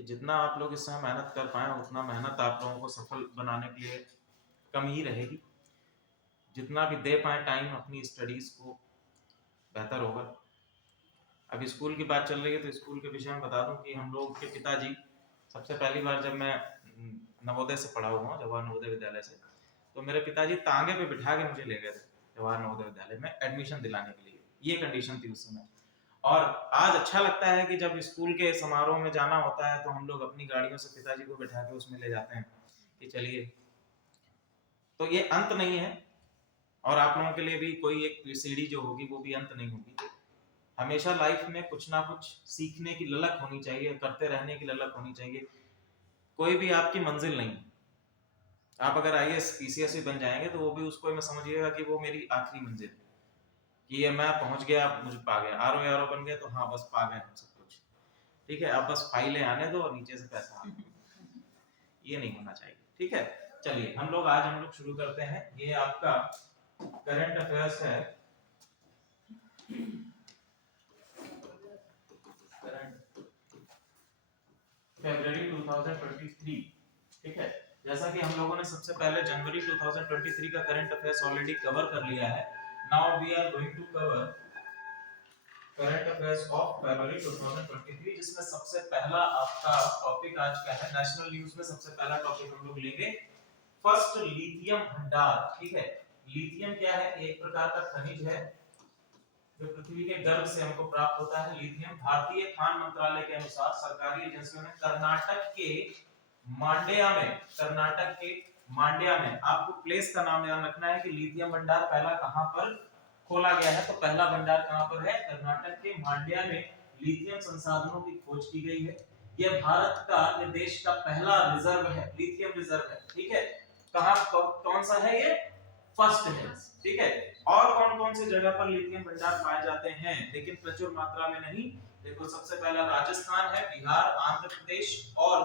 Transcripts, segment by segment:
कि जितना आप लोग इस समय मेहनत कर पाएँ उतना मेहनत आप लोगों को सफल बनाने के लिए कम ही रहेगी। जितना भी दे पाएँ टाइम अपनी स्टडीज़ को बेहतर होगा। अभी स्कूल की बात चल रही है तो स्कूल के विषय में बता दूं कि हम लोग के पिताजी सबसे पहली बार जब मैं नवोदय से पढ़ा हुआ हूँ, जवाहर नवोदय विद्यालय से, तो मेरे पिताजी तांगे पे बिठा के मुझे ले गए थे जवाहर नवोदय विद्यालय में एडमिशन दिलाने के लिए। ये कंडीशन थी उस समय। और आज अच्छा लगता है कि जब स्कूल के समारोह में जाना होता है तो हम लोग अपनी गाड़ियों से पिताजी को बिठा के उसमें ले जाते हैं कि चलिए। तो ये अंत नहीं है, और आप लोगों के लिए भी कोई एक सीढ़ी जो होगी वो भी अंत नहीं होगी। हमेशा लाइफ में कुछ ना कुछ सीखने की ललक होनी चाहिए, करते रहने की ललक होनी चाहिए। कोई भी आपकी मंजिल नहीं। आप अगर आईएएस पीसीएस बन जाएंगे तो वो भी उसको मैं समझिएगा कि वो मेरी आखिरी मंजिल, कि ये मैं पहुंच गया, मुझे पा गया। आरओ यारो बन गए तो हाँ बस पा गए हम सब कुछ, ठीक है। अब बस फाइलें आने दो और नीचे से पैसा आने दो। ये नहीं होना चाहिए, ठीक है। चलिए हम लोग शुरू करते हैं। ये आपका करंट अफेयर्स है, फरवरी 2023, ठीक है। जैसा कि हम लोगों ने सबसे पहले जनवरी 2023 का करंट अफेयर्स ऑलरेडी कवर कर लिया है। Now we are going to cover current affairs of February 2023, जिसमें सबसे पहला आपका टॉपिक आज का है नेशनल न्यूज़ में। सबसे पहला टॉपिक हम लोग लेंगे फर्स्ट लिथियम भंडार, ठीक है। लिथियम क्या है? एक प्रकार का खनिज है जो पृथ्वी के गर्भ से हमको प्राप्त होता है। लिथियम भारतीय खान मंत्रालय के अनुसार सरकारी एजेंसियों ने कर्नाटक के मांड्या में, आपको प्लेस का नाम याद रखना है कि लिथियम भंडार पहला कहां पर खोला गया है। तो पहला भंडार कहां पर है? कर्नाटक के मांड्या में लिथियम संसाधनों की खोज की गई है। यह भारत का, यह देश का पहला रिजर्व है, लिथियम रिजर्व है, ठीक है। कहां, कौन सा है ये? फर्स्ट है, ठीक है। और कौन कौन से जगह पर लिथियम भंडार पाए जाते हैं, लेकिन प्रचुर मात्रा में नहीं। देखो सबसे पहला राजस्थान है, बिहार, आंध्र प्रदेश और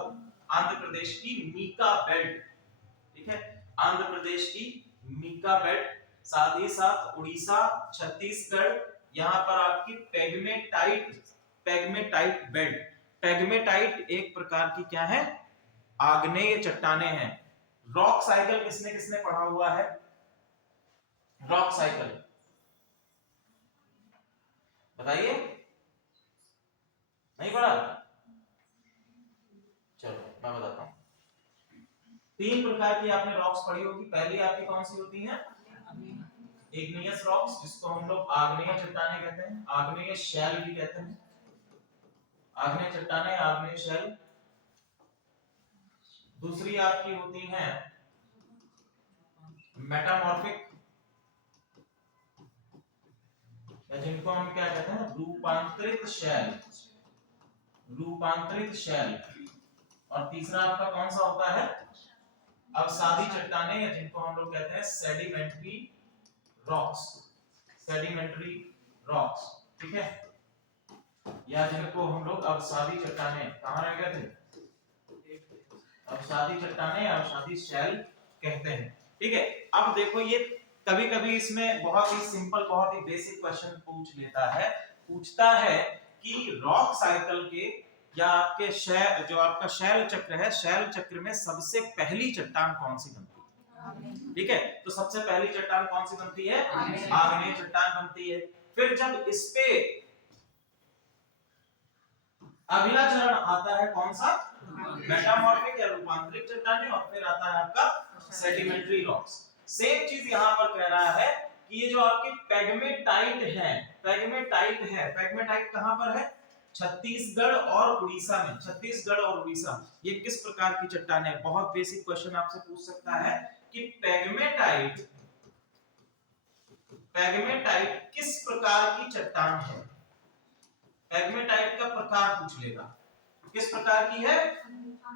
आंध्र प्रदेश की मीका बेल्ट, ठीक है। आंध्र प्रदेश की मीका बेल्ट, साथ ही साथ उड़ीसा, छत्तीसगढ़, यहाँ पर आपकी पैग्मेटाइट बेल्ट। पैग्मेटाइट एक प्रकार की क्या है? आग्नेय चट्टाने हैं। रॉक साइकिल किसने किसने पढ़ा हुआ है? रॉक साइकिल बताइए, नहीं पढ़ा? चलो मैं बताता हूं। तीन प्रकार की आपने रॉक्स पढ़ी होगी। पहली आपकी कौन सी होती है? इग्नियस रॉक्स, जिसको हम लोग आग्नेय चट्टाने कहते हैं, आग्नेय शैल भी कहते हैं। आग्नेय चट्टाने, आग्नेय शैल। दूसरी आपकी होती है मेटामॉर्फिक, जिनको हम क्या कहते हैं? रूपांतरित शैल, रूपांतरित शैल। और तीसरा आपका कौन सा होता है? अवसादी चट्टाने, या जिनको हम लोग कहते हैं सेडिमेंट्री रॉक्स, सेडिमेंट्री रॉक्स, ठीक है। या जिनको हम लोग अवसादी चट्टाने, कहां रह गए थे? अवसादी चट्टाने, अवसादी शैल कहते हैं, ठीक है। अब देखो ये कभी कभी इसमें बहुत ही सिंपल, बहुत ही बेसिक क्वेश्चन पूछता है कि रॉक साइकिल के, या आपके शैल, जो आपका शैल चक्र है, शैल चक्र में सबसे पहली चट्टान कौन सी बनती है, ठीक है। तो सबसे पहली चट्टान कौन सी बनती है? आग्नेय चट्टान बनती है। फिर जब इस पे अगला चरण आता है कौन सा? मेटामॉर्फिक या रूपांतरित चट्टानें, और फिर आता है आपका सेडिमेंट्री रॉक्स। सेम चीज यहां पर कह रहा है कि ये जो आपकी पैग्मेटाइट है, पैग्मेटाइट कहां पर है? छत्तीसगढ़ और उड़ीसा में, छत्तीसगढ़ और उड़ीसा। ये किस प्रकार की चट्टान है? बहुत बेसिक क्वेश्चन आपसे पूछ सकता है कि पैग्मेटाइट किस प्रकार की चट्टान है। पैग्मेटाइट का प्रकार पूछ लेगा, किस प्रकार की है?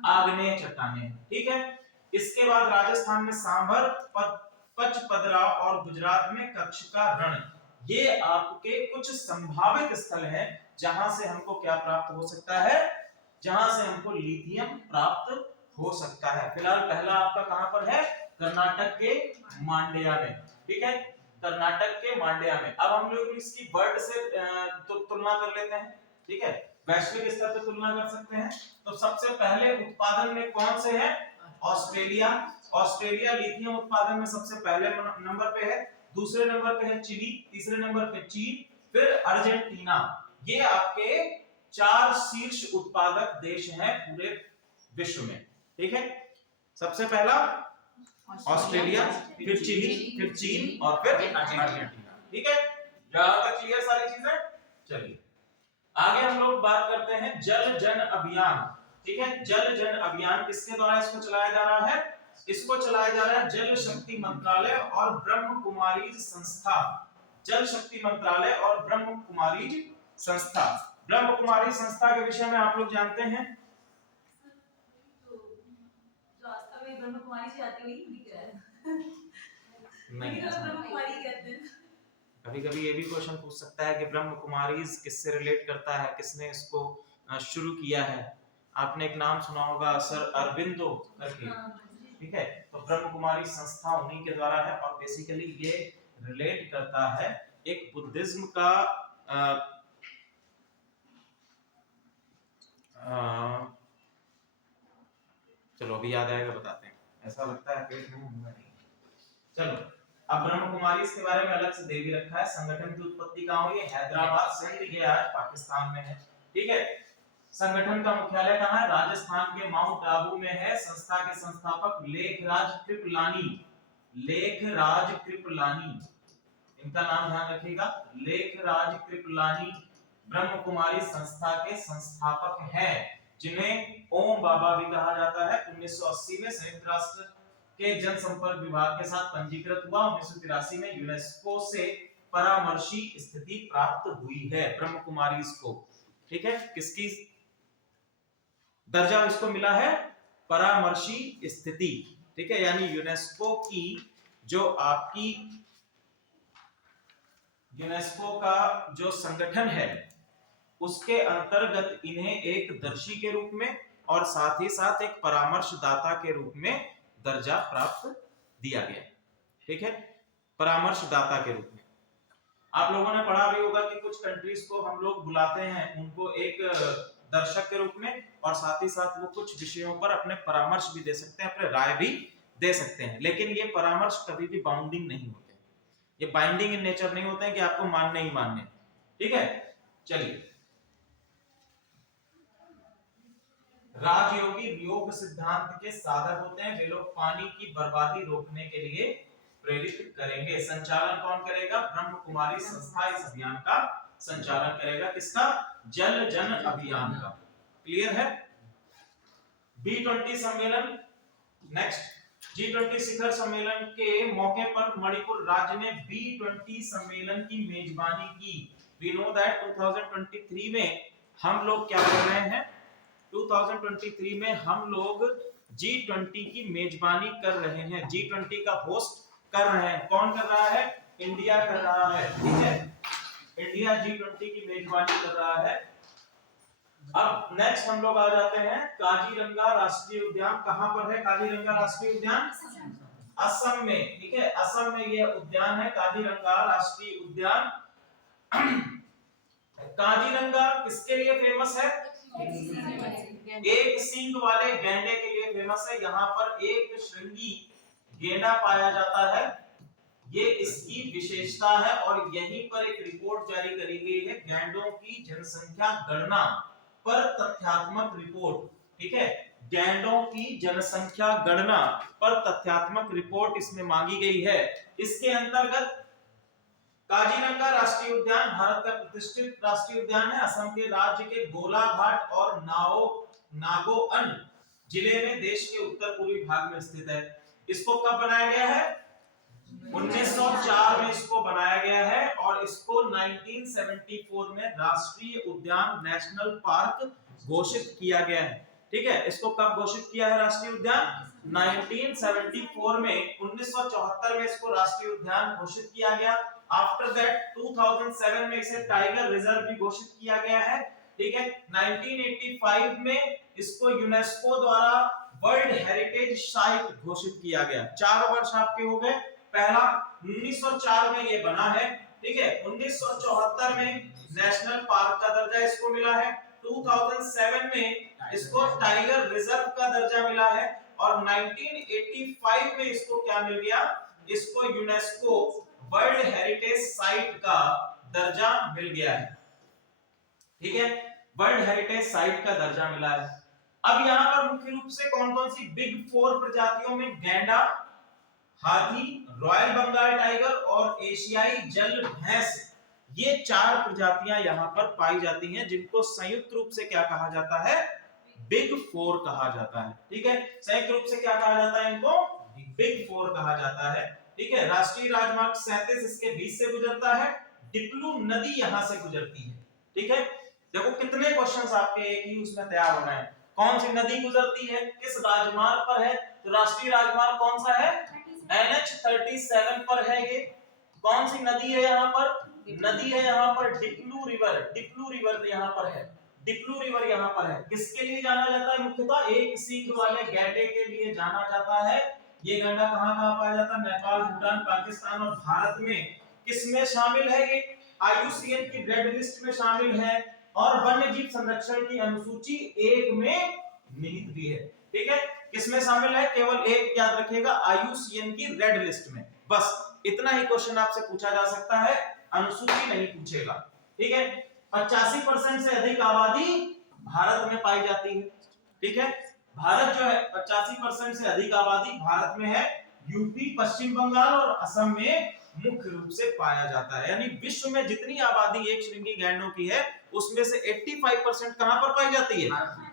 आग्नेय चट्टानें, ठीक है। इसके बाद राजस्थान में सांभर, पचपदरा और गुजरात में कच्छ का रण। ये आपके कुछ संभावित स्थल हैं जहां से हमको क्या प्राप्त हो सकता है? जहां से हमको लिथियम प्राप्त हो सकता है। फिलहाल पहला आपका कहां पर है? कर्नाटक के मांड्या में, ठीक है। कर्नाटक के मांड्या में। अब हम लोग इसकी वर्ड से तुलना कर लेते हैं, ठीक है। वैश्विक स्तर पे तुलना कर सकते हैं। तो सबसे पहले उत्पादन में कौन से है? ऑस्ट्रेलिया। ऑस्ट्रेलिया लिथियम उत्पादन में सबसे पहले नंबर पे है, दूसरे नंबर पे है चिली, तीसरे नंबर पे चीन, फिर अर्जेंटीना। ये आपके 4 शीर्ष उत्पादक देश हैं पूरे विश्व में। ठीक है, सबसे पहला ऑस्ट्रेलिया, फिर चिली, फिर चीन और फिर अर्जेंटीना। ठीक है, यहां तक क्लियर सारी चीजें? चलिए आगे हम लोग बात करते हैं जल जन अभियान। ठीक है, जल जन अभियान किसके द्वारा इसको चलाया जा रहा है? इसको चलाया जा रहा है जल शक्ति मंत्रालय और ब्रह्म कुमारीज संस्था। जल शक्ति मंत्रालय और ब्रह्म कुमारीज संस्था। ब्रह्म कुमारी संस्था के विषय में आप लोग जानते हैं? ब्रह्म कुमारी से आती हुई दिख रहा है। नहीं, ब्रह्म कुमारी कहते हैं। कभी कभी ये भी क्वेश्चन पूछ सकता है कि ब्रह्म कुमारीज किससे रिलेट करता है, किसने इसको शुरू किया है? आपने एक नाम सुना होगा सर अरबिंदो करके। ठीक है, तो ब्रह्म कुमारी संस्था उन्हीं के द्वारा है और बेसिकली ये रिलेट करता है एक बुद्धिज्म का चलो अभी याद आएगा बताते हैं, ऐसा लगता है पेट में होगा नहीं। चलो अब ब्रह्म कुमारी इसके बारे में अलग से दे भी रखा है। संगठन की उत्पत्ति कहाँ हुई? हैदराबाद, सिंध, ये आज पाकिस्तान में है। ठीक है, संगठन का मुख्यालय कहाँ है? राजस्थान के माउंट आबू में है। संस्था के संस्थापक लेखराज कृपलानी। लेखराज कृपलानी, इनका नाम ध्यान रखिएगा, लेखराज कृपलानी ब्रह्म कुमारी संस्था के संस्थापक हैं, जिन्हें ओम बाबा भी कहा जाता है। 1980 में संयुक्त राष्ट्र के जनसंपर्क विभाग के साथ पंजीकृत हुआ। 1983 में यूनेस्को से परामर्शी स्थिति प्राप्त हुई है ब्रह्म कुमारी को। ठीक है, किसकी दर्जा इसको मिला है? परामर्शी स्थिति। ठीक है, यानी यूनेस्को की जो आपकी यूनेस्को का जो संगठन है उसके अंतर्गत इन्हें एक दर्शी के रूप में और साथ ही साथ एक परामर्शदाता के रूप में दर्जा प्राप्त दिया गया। ठीक है, परामर्शदाता के रूप में। आप लोगों ने पढ़ा भी होगा कि कुछ कंट्रीज को हम लोग बुलाते हैं उनको एक दर्शक के रूप में, और साथ ही साथ वो कुछ विषयों पर अपने परामर्श भी दे सकते हैं, अपने राय भी दे सकते हैं। लेकिन ये परामर्श कभी भी बाउंडिंग नहीं होते, ये बाइंडिंग इन नेचर नहीं होते हैं कि आपको मानने ही मानने। ठीक है, चलिए राजयोगी योग सिद्धांत के साधक होते हैं। वे लोग पानी की बर्बादी रोकने के लिए प्रेरित करेंगे। संचालन कौन करेगा? ब्रह्म कुमारी संस्था इस अभियान का संचालन करेगा। किसका? जल जन अभियान का। क्लियर है? B20 सम्मेलन, नेक्स्ट G20 शिखर सम्मेलन के मौके पर मणिपुर राज्य ने B20 सम्मेलन की मेजबानी की। We know that 2023 में हम लोग क्या कर रहे हैं? 2023 में हम लोग G20 की मेजबानी कर रहे हैं, G20 का होस्ट कर रहे हैं। कौन कर रहा है? इंडिया कर रहा है। ठीक है, इंडिया G20 की मेजबानी कर रहा है। अब नेक्स्ट हम लोग आ जाते हैं काजीरंगा राष्ट्रीय उद्यान। कहां पर है काजीरंगा राष्ट्रीय उद्यान? असम में। ठीक है, असम में यह उद्यान है काजीरंगा राष्ट्रीय उद्यान। काजीरंगा किसके लिए फेमस है? एक सींग वाले गैंडे के लिए फेमस है। यहाँ पर एक श्रृंगी गेंडा पाया जाता है, ये इसकी विशेषता है। और यहीं पर एक रिपोर्ट जारी करी गई है, गैंडों की जनसंख्या गणना पर तथ्यात्मक रिपोर्ट। ठीक है, गैंडों की जनसंख्या गणना पर तथ्यात्मक रिपोर्ट इसमें मांगी गई है। इसके अंतर्गत काजीरंगा राष्ट्रीय उद्यान भारत का प्रतिष्ठित राष्ट्रीय उद्यान है। असम के राज्य के गोलाघाट और नागोअन जिले में देश के उत्तर पूर्वी भाग में स्थित है। इसको कब बनाया गया है? 1904 में इसको बनाया गया है और इसको 1974 में राष्ट्रीय उद्यान नेशनल पार्क घोषित किया गया है। ठीक है, इसको कब घोषित किया है राष्ट्रीय उद्यान? 1974 में। 1974 में इसको राष्ट्रीय उद्यान घोषित किया गया। आफ्टर दैट 2007 में इसे टाइगर रिजर्व भी घोषित किया गया है। ठीक है, 1985 में इसको यूनेस्को द्वारा वर्ल्ड हेरिटेज साइट घोषित किया गया। 4 वर्ष आपके हो गए। पहला 1904 में ये बना है। ठीक है, 1974 में नेशनल पार्क का दर्जा इसको मिला है। 2007 में इसको टाइगर रिजर्व का दर्जा मिला है और 1985 में इसको क्या मिल गया, इसको यूनेस्को वर्ल्ड हेरिटेज साइट का दर्जा मिल गया है। ठीक है, वर्ल्ड हेरिटेज साइट का दर्जा मिला है। अब यहाँ पर मुख्य रूप से कौन कौन सी बिग 4 प्रजातियों में गैंडा, हाथी, रॉयल बंगाल टाइगर और एशियाई जल भैंस, ये 4 प्रजातियां यहाँ पर पाई जाती हैं, जिनको संयुक्त रूप से क्या कहा जाता है, बिग 4 कहा जाता है। ठीक है, संयुक्त रूप से क्या कहा जाता है, इनको बिग 4 कहा जाता है। ठीक है, राष्ट्रीय राजमार्ग 37 इसके बीच से गुजरता है, डिप्लू नदी यहां से गुजरती है। ठीक है, देखो कितने क्वेश्चंस आपके एक ही उसमें तैयार हो रहे हैं। कौन सी नदी गुजरती है, किस राजमार्ग पर है, तो राष्ट्रीय राजमार्ग कौन सा है, NH37 पर है। ये कौन सी नदी है, यहाँ पर नदी है, यहाँ पर डिप्लू रिवर, डिप्लू रिवर यहाँ पर है, डिप्लू रिवर यहाँ पर है। किसके लिए जाना जाता है, मुख्यतः एक सींग वाले गैंडे के लिए जाना जाता है। ये गैंडा कहाँ कहाँ पाया जाता है, नेपाल, भूटान, पाकिस्तान और भारत में। किसमें शामिल है, ये IUCN की रेड लिस्ट में शामिल है और वन्य जीव संरक्षण की अनुसूची 1 में निहित भी है। ठीक है, किसमें शामिल है, केवल एक याद रखिएगा, IUCN की रेड लिस्ट में। बस इतना ही क्वेश्चन आपसे पूछा जा सकता है, अनुसूची नहीं पूछेगा। ठीक है, 85% से अधिक आबादी भारत में पाई जाती है। ठीक है, भारत जो है 85% से अधिक आबादी भारत में है, यूपी, पश्चिम बंगाल और असम में मुख्य रूप से पाया जाता है। यानी विश्व में जितनी आबादी एक श्रृंगी गैंडों की है, उसमें से 85% कहां पर पाई जाती है,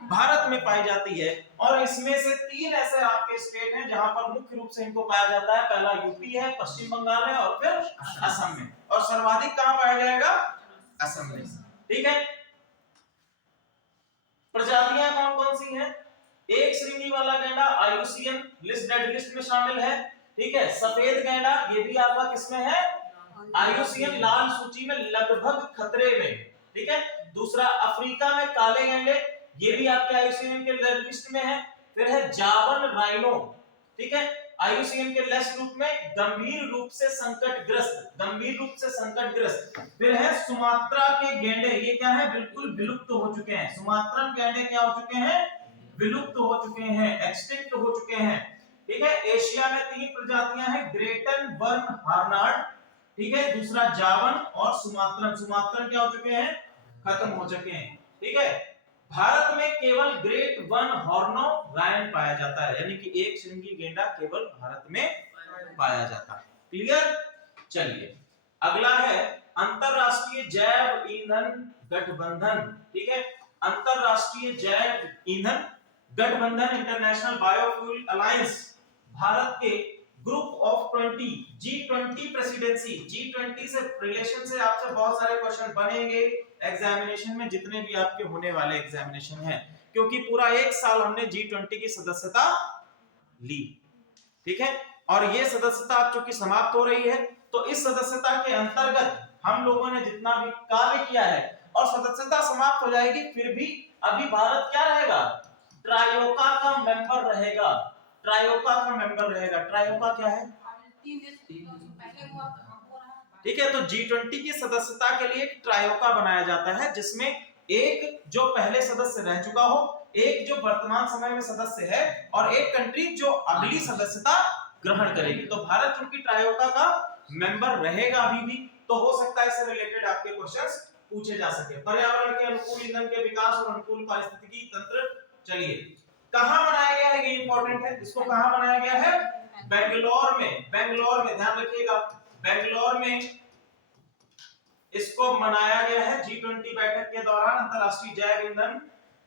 भारत में पाई जाती है। और इसमें से 3 ऐसे आपके स्टेट हैं जहां पर मुख्य रूप से इनको पाया जाता है। पहला यूपी है, पश्चिम बंगाल है और फिर असम में। और सर्वाधिक कहां पाया जाएगा, असम में। ठीक है, प्रजातियां कौन कौन सी हैं, एक श्रृंगी वाला गैंडा IUCN रेड लिस्ट में शामिल है। ठीक है, सफेद गैंडा ये भी आपका किसमें है, IUCN लाल सूची में, लगभग खतरे में। ठीक है, दूसरा अफ्रीका में काले गैंडे, ये भी आपके IUCN के रेड लिस्ट में है। फिर है जावन राइनो, ठीक है, IUCN के लेस रूप में गंभीर रूप से संकटग्रस्त, गंभीर रूप से संकटग्रस्त। फिर है सुमात्रा के गैंडे, ये क्या है, बिल्कुल विलुप्त हो चुके हैं। सुमात्रन गैंडे क्या हो चुके हैं, विलुप्त हो चुके हैं, एक्सटिंक्ट हो चुके हैं। ठीक है, एशिया में 3 प्रजातियां हैं, ग्रेटन बर्न हार्नार्ड, ठीक है, दूसरा जावन और सुमात्रन। सुमात्रन क्या हो चुके हैं, खत्म हो चुके हैं। ठीक है, भारत में केवल ग्रेट वन हॉर्नो रायन पाया जाता है, यानी कि एक श्रृंगी गेंडा केवल भारत में पाया जाता है। क्लियर, चलिए अगला है अंतरराष्ट्रीय जैव ईंधन गठबंधन। ठीक है, अंतरराष्ट्रीय जैव ईंधन गठबंधन, इंटरनेशनल बायोफ्यूल अलायंस, भारत के group of 20, G20 presidency. G20 से रिलेशन से आपसे बहुत सारे क्वेश्चन बनेंगे एग्जामिनेशन में, जितने भी आपके होने वाले एग्जामिनेशन हैं, क्योंकि पूरा 1 साल हमने G20 की सदस्यता ली। ठीक है, और ये सदस्यता अब चूंकि समाप्त हो रही है, तो इस सदस्यता के अंतर्गत हम लोगों ने जितना भी कार्य किया है, और सदस्यता समाप्त हो जाएगी, फिर भी अभी भारत क्या रहेगा, ट्रायोका का मेंबर रहेगा। ट्रायोका का मेंबर रहेगा। ट्रायोका क्या है, ठीक है, तो G20 की सदस्यता के लिए एक ट्रायोका बनाया जाता है, जिसमें एक जो पहले सदस्य रह चुका हो, एक जो वर्तमान समय में सदस्य है, और एक कंट्री जो अगली सदस्यता ग्रहण करेगी। तो भारत चूंकि ट्रायोका का मेंबर रहेगा अभी भी, तो हो सकता है इससे रिलेटेड आपके क्वेश्चंस पूछे जा सके। पर्यावरण के अनुकूल ईंधन के विकास और अनुकूल पारिस्थितिकी तंत्र, चलिए कहां बनाया गया है, ये इंपॉर्टेंट है, इसको कहां बनाया गया है, बेंगलोर में। बेंगलोर में ध्यान रखिएगा, बेंगलोर में इसको मनाया गया है। G20 बैठक के दौरान अंतरराष्ट्रीय जैव ईंधन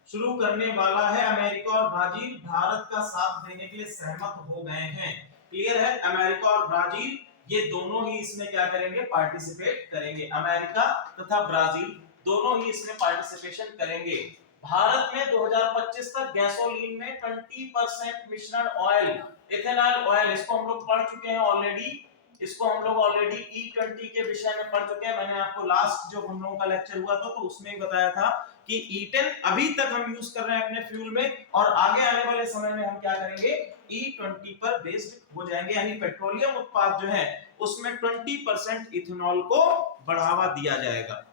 शुरू करने वाला है अमेरिका और ब्राजील, भारत का साथ देने के लिए सहमत हो गए हैं। क्लियर है, अमेरिका और ब्राजील ये दोनों ही इसमें क्या करेंगे, पार्टिसिपेट करेंगे। अमेरिका तथा ब्राजील दोनों ही इसमें पार्टिसिपेशन करेंगे। भारत में 2025 तक गैसोलीन में 20% मिश्रण ऑयल, इथेनॉल ऑयल, इसको हम लोग पढ़ चुके हैं ऑलरेडी, इसको हम लोग ऑलरेडी E20 के विषय में पढ़ चुके हैं। मैंने आपको लास्ट जो हम लोगों का लेक्चर हुआ था, तो उसमें बताया था कि E10 अभी तक हम यूज कर रहे हैं अपने फ्यूल में, और आगे आने वाले समय में हम क्या करेंगे, E20 पर बेस्ड हो जाएंगे, यानी पेट्रोलियम उत्पाद जो है उसमें 20% इथेनॉल को बढ़ावा दिया जाएगा।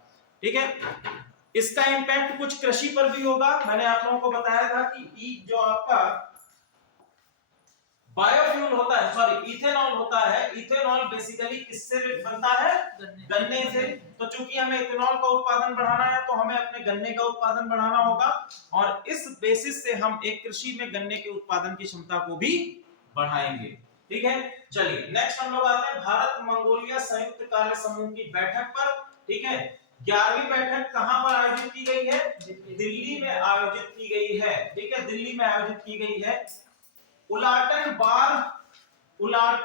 ठीक है, इसका इम्पैक्ट कुछ कृषि पर भी होगा। मैंने आप लोगों को बताया था कि जो आपका बायोफ्यूल होता है, सॉरी इथेनॉल होता है, इथेनॉल बेसिकली किससे बनता है? गन्ने से। तो चूंकि हमें इथेनॉल का उत्पादन बढ़ाना है तो हमें अपने गन्ने का उत्पादन बढ़ाना होगा, और इस बेसिस से हम एक कृषि में गन्ने के उत्पादन की क्षमता को भी बढ़ाएंगे। ठीक है, चलिए नेक्स्ट हम लोग आते हैं भारत मंगोलिया संयुक्त कार्य समूह की बैठक पर। ठीक है, 11वीं बैठक कहां पर आयोजित की गई है? दिल्ली में आयोजित की गई है। ठीक है, दिल्ली में आयोजित की गई है। उलाटन बार उलान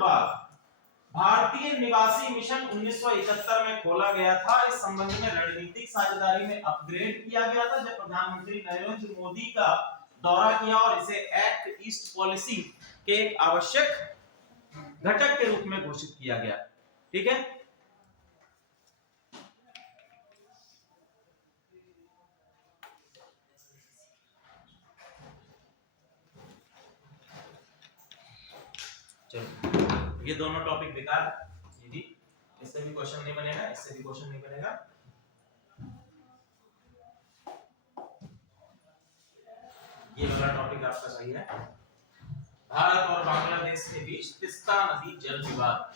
बार भारतीय निवासी मिशन 1971 में खोला गया था। इस संबंध में रणनीतिक साझेदारी में अपग्रेड किया गया था जब प्रधानमंत्री नरेंद्र मोदी का दौरा किया और इसे एक्ट ईस्ट पॉलिसी के एक आवश्यक घटक के रूप में घोषित किया गया। ठीक है, चलो ये दोनों टॉपिक बेकार, ये भी इससे भी क्वेश्चन नहीं बनेगा, इससे भी क्वेश्चन नहीं बनेगा। ये वाला टॉपिक आपका सही है। भारत और बांग्लादेश के बीच तिस्ता नदी जल विवाद।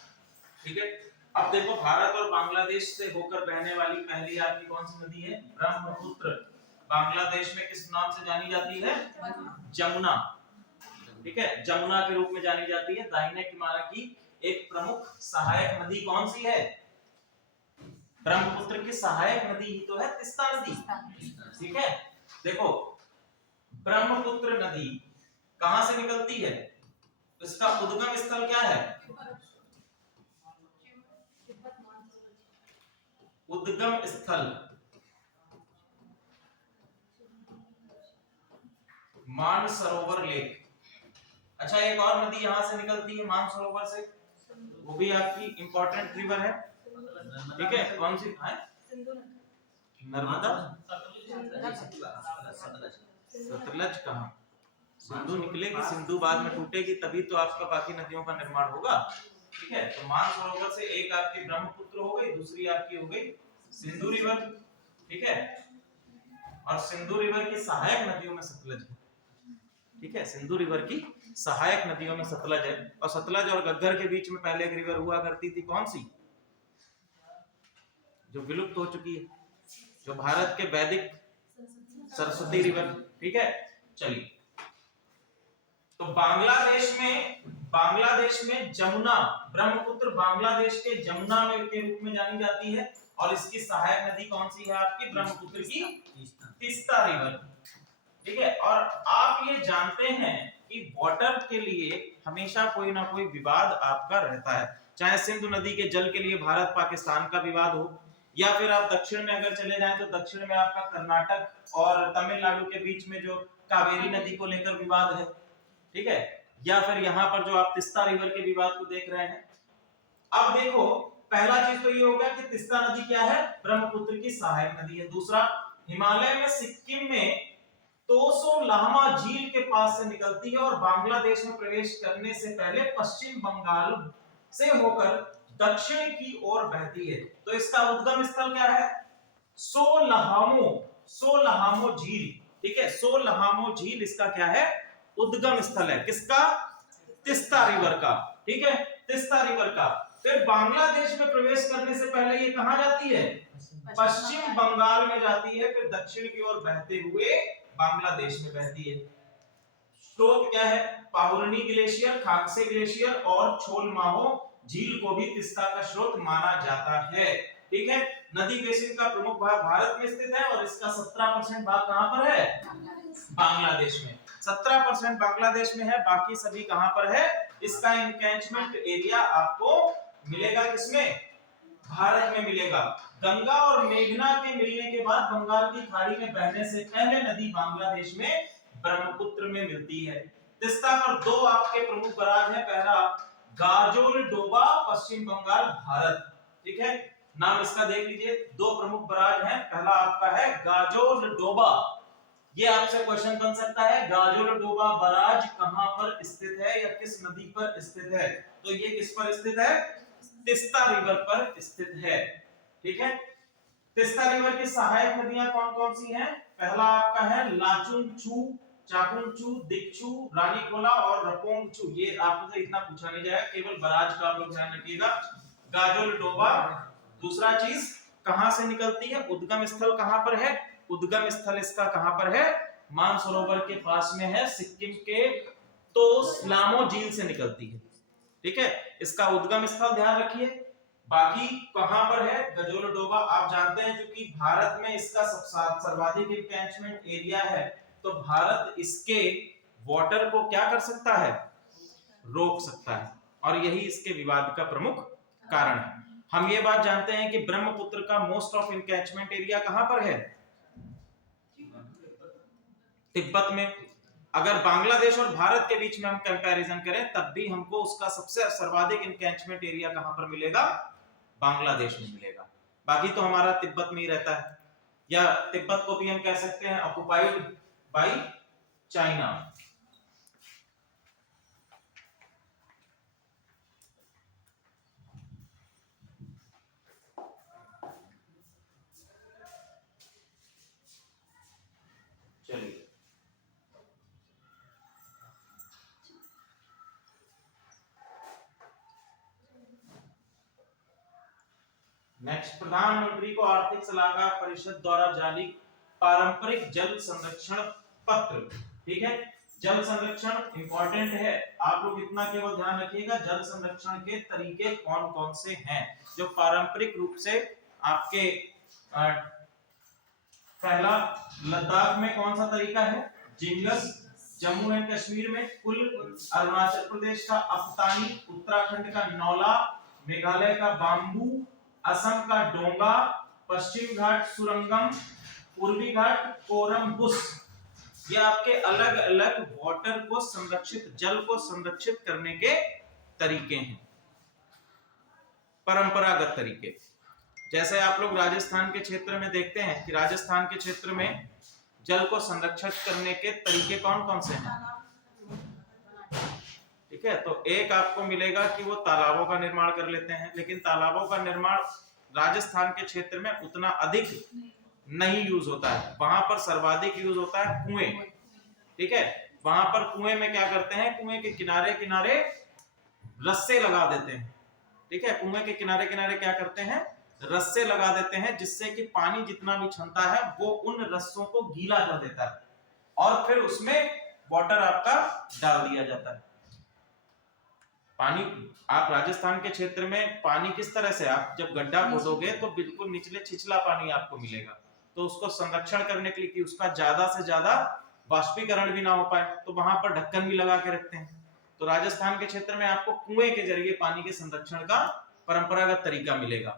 ठीक है, अब देखो भारत और बांग्लादेश से होकर बहने वाली पहली आपकी कौन सी नदी है? ब्रह्मपुत्र। बांग्लादेश में किस नाम से जानी जाती है? जमुना। ठीक है, जमुना के रूप में जानी जाती है। दाहिने किनारे की एक प्रमुख सहायक नदी कौन सी है? ब्रह्मपुत्र की सहायक नदी ही तो है तिस्ता नदी। ठीक है, देखो ब्रह्मपुत्र नदी कहां से निकलती है? इसका उद्गम स्थल क्या है? उद्गम स्थल मानसरोवर लेक। अच्छा, एक और नदी यहां से निकलती है मानसरोवर से, वो भी आपकी इंपॉर्टेंट रिवर है। ठीक है, कौन सी है? नर्मदा। सतलज कहां? सिंधु निकलेगी, सिंधु बाद में टूटेगी, तभी तो आपका बाकी नदियों का निर्माण होगा। ठीक है, तो मानसरोवर से एक आपकी ब्रह्मपुत्र हो गई, दूसरी आपकी हो गई सिंधु रिवर। ठीक है, और सिंधु रिवर की सहायक नदियों में सतलज है। ठीक है, सिंधु रिवर की सहायक नदियों में सतलज है, और सतलज और घग्गर के बीच में पहले एक रिवर हुआ करती थी, कौन सी? जो विलुप्त हो चुकी है, जो भारत के वैदिक सरस्वती रिवर। ठीक है, चलिए तो बांग्लादेश में जमुना, ब्रह्मपुत्र बांग्लादेश के जमुना में के रूप में जानी जाती है, और इसकी सहायक नदी कौन सी है आपकी? ब्रह्मपुत्र की तीस्ता रिवर। ठीक है, और आप ये जानते हैं कि वाटर के लिए हमेशा कोई ना कोई विवाद आपका रहता है, चाहे सिंधु नदी के जल के लिए भारत पाकिस्तान का विवाद हो, या फिर आप दक्षिण में अगर चले जाएं तो दक्षिण में आपका कर्नाटक और तमिलनाडु के बीच में जो कावेरी नदी को लेकर विवाद है। ठीक है, या फिर यहाँ पर जो आप तिस्ता रिवर के विवाद को देख रहे हैं। अब देखो पहला चीज तो ये हो गया कि तिस्ता नदी क्या है? ब्रह्मपुत्र की सहायक नदी है। दूसरा, हिमालय में सिक्किम में तोसो लामा झील के पास से निकलती है और बांग्लादेश में प्रवेश करने से पहले पश्चिम बंगाल से होकर दक्षिण की ओर बहती है। तो इसका उद्गम स्थल क्या है? सोलहामो झील। ठीक है, सोलहामो झील इसका क्या है? उद्गम स्थल है। किसका? तिस्ता रिवर का। ठीक है, तिस्ता रिवर का। फिर बांग्लादेश में प्रवेश करने से पहले ये कहां जाती है? पश्चिम बंगाल में जाती है, फिर दक्षिण की ओर बहते हुए बांग्लादेश में बहती है। स्रोत क्या है? पाहुरनी ग्लेशियर, खाकसे ग्लेशियर और छोलमाहो झील को भी तिस्ता का स्रोत माना जाता है। ठीक है, नदी बेसिन का प्रमुख भाग भारत में स्थित है और इसका 17% भाग कहां पर है? बांग्लादेश में। 17% बांग्लादेश में है, बाकी सभी कहां पर है? इसका एनकैचमेंट एरिया आपको मिलेगा किसमें? भारत में मिलेगा। गंगा और मेघना के मिलने के बाद बंगाल की खाड़ी में बहने से पहले नदी बांग्लादेश में ब्रह्मपुत्र में मिलती है। तिस्ता पर दो आपके प्रमुख बराज हैं, पहला गाजोल डोबा, पश्चिम बंगाल, भारत। ठीक है, नाम इसका देख लीजिए, दो प्रमुख बराज हैं, पहला आपका है गाजोल डोबा। ये आपसे क्वेश्चन बन सकता है, गाजोल डोबा बराज कहां पर स्थित है या किस नदी पर स्थित है? तो ये किस पर स्थित है? तिस्ता रिवर पर स्थित है। ठीक है, तीस्ता रिवर की सहायक नदियां कौन कौन सी हैं? पहला आपका है लाचुंग छू, चाकुंचू, दिक्चू, रानीकोला और रपोंगचू। ये आपसे इतना पूछा नहीं जाएगा, केवल बराज का आप लोग ध्यान रखिएगा। गाजोल डोबा। दूसरा चीज कहां से निकलती है, उद्गम स्थल कहां पर है? उद्गम स्थल इसका कहां पर है? मानसरोवर के पास में है, सिक्किम के तो स्लामो झील से निकलती है। ठीक है, इसका उद्गम स्थल ध्यान रखिए। बाकी कहां पर है? गजोल डोबा। आप जानते हैं क्योंकि भारत में इसका सर्वाधिक इंकैचमेंट एरिया है, तो भारत इसके वाटर को क्या कर सकता है? रोक सकता है, और यही इसके विवाद का प्रमुख कारण है। हम ये बात जानते हैं कि ब्रह्मपुत्र का मोस्ट ऑफ इंकैचमेंट एरिया कहां पर है? तिब्बत में। अगर बांग्लादेश और भारत के बीच में हम कंपैरिजन करें तब भी हमको उसका सबसे सर्वाधिक इंकैचमेंट एरिया कहां पर मिलेगा? बांग्लादेश में मिलेगा। बाकी तो हमारा तिब्बत में ही रहता है, या तिब्बत को भी हम कह सकते हैं ऑक्युपाइड बाय चाइना। चलिए नेक्स्ट, प्रधानमंत्री को आर्थिक सलाहकार परिषद द्वारा जारी पारंपरिक जल संरक्षण पत्र। ठीक है, जल संरक्षण इंपॉर्टेंट है, आप लोग इतना केवल ध्यान रखिएगा जल संरक्षण के तरीके कौन कौन से हैं जो पारंपरिक रूप से आपके पहला लद्दाख में कौन सा तरीका है? जिंगस। जम्मू एंड कश्मीर में कुल, अरुणाचल प्रदेश का अफतानी, उत्तराखंड का नौला, मेघालय का बांबू, असम का डोंगा, पश्चिम घाट सुरंगम, पूर्वी घाट कोरमबुस। ये आपके अलग अलग वाटर को संरक्षित, जल को संरक्षित करने के तरीके हैं, परंपरागत तरीके। जैसे आप लोग राजस्थान के क्षेत्र में देखते हैं कि राजस्थान के क्षेत्र में जल को संरक्षित करने के तरीके कौन कौन से हैं? ठीक है, तो एक आपको मिलेगा कि वो तालाबों का निर्माण कर लेते हैं, लेकिन तालाबों का निर्माण राजस्थान के क्षेत्र में उतना अधिक नहीं यूज होता है, वहां पर सर्वाधिक यूज होता है कुएं। ठीक है, वहां पर कुएं में क्या करते हैं, कुएं के किनारे किनारे रस्से लगा देते हैं। ठीक है, कुएं के किनारे किनारे क्या करते हैं? रस्से लगा देते हैं, जिससे कि पानी जितना भी क्षमता है वो उन रस्सों को गीला कर देता है, और फिर उसमें वाटर आपका डाल दिया जाता है। पानी आप राजस्थान के क्षेत्र में पानी किस तरह से, आप जब गड्ढा खोदोगे तो बिल्कुल निचले छिछला पानी आपको मिलेगा, तो उसको संरक्षण करने के लिए कि उसका ज्यादा से ज्यादा वाष्पीकरण भी ना हो पाए, तो वहां पर ढक्कन भी लगा के रखते हैं। तो राजस्थान के क्षेत्र में आपको कुएं के जरिए पानी के संरक्षण का परंपरागत तरीका मिलेगा।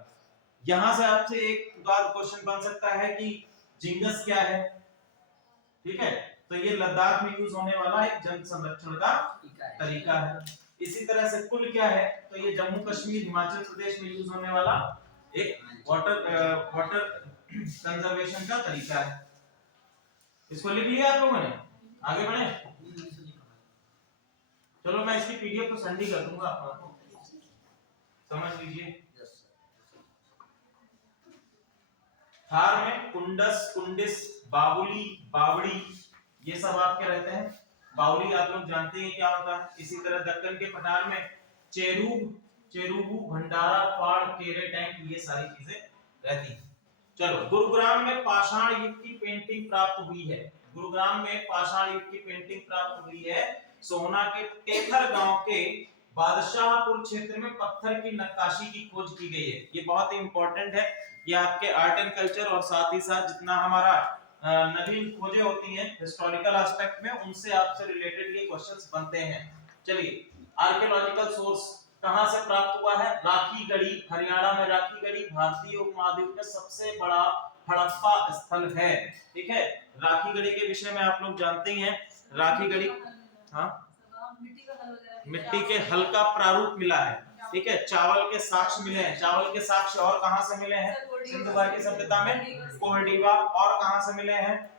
यहां से आपसे एक बात क्वेश्चन बन सकता है कि जिंगस क्या है? ठीक है, तो ये लद्दाख में यूज होने वाला एक जल संरक्षण का तरीका है। इसी तरह से कुल क्या है? तो ये जम्मू कश्मीर हिमाचल प्रदेश में यूज होने वाला एक वाटर कंजर्वेशन का तरीका है। इसको लिख लिया आप लोगों ने? आगे बढ़े? चलो मैं इसकी पीडीएफ तो सेंड ही कर दूंगा आपको, समझ लीजिए। थार में कुंडस, कुंडिस, बावली, बावड़ी, ये सब आपके रहते हैं। बावली आप लोग जानते हैं क्या होता है। इसी तरह दक्कन के पठार में चेरूब, चेरूबू, भंडारा, फाड़, केरे टैंक, ये सारी चीजें रहती हैं। चलो, गुरुग्राम में पाषाण युग की पेंटिंग प्राप्त हुई है। गुरुग्राम में पाषाण युग की पेंटिंग प्राप्त हुई है। सोहना के टेथर गांव के बादशाहपुर क्षेत्र में पत्थर की नक्काशी की खोज की गई है। ये बहुत ही इंपॉर्टेंट है, ये आपके आर्ट एंड कल्चर और साथ ही साथ जितना हमारा नवीन खोजें होती हैं हिस्टोरिकल एस्पेक्ट में, उनसे आपसे रिलेटेड ये क्वेश्चंस बनते हैं। चलिए, आर्कियोलॉजिकल सोर्स कहां से प्राप्त हुआ है? राखी गढ़ी, हरियाणा में राखी गढ़ी भारतीय उपमहाद्वीप में सबसे बड़ा हड़प्पा स्थल है। ठीक है, राखी गढ़ी के विषय में आप लोग जानते ही हैं। राखी गढ़ी, हाँ, मिट्टी के हल का प्रारूप मिला है। ठीक है, चावल के साक्ष्य मिले हैं। चावल के साक्ष्य और कहां से मिले हैं? सिंधु घाटी सभ्यता में कोहडीवा। और कहां से मिले हैं?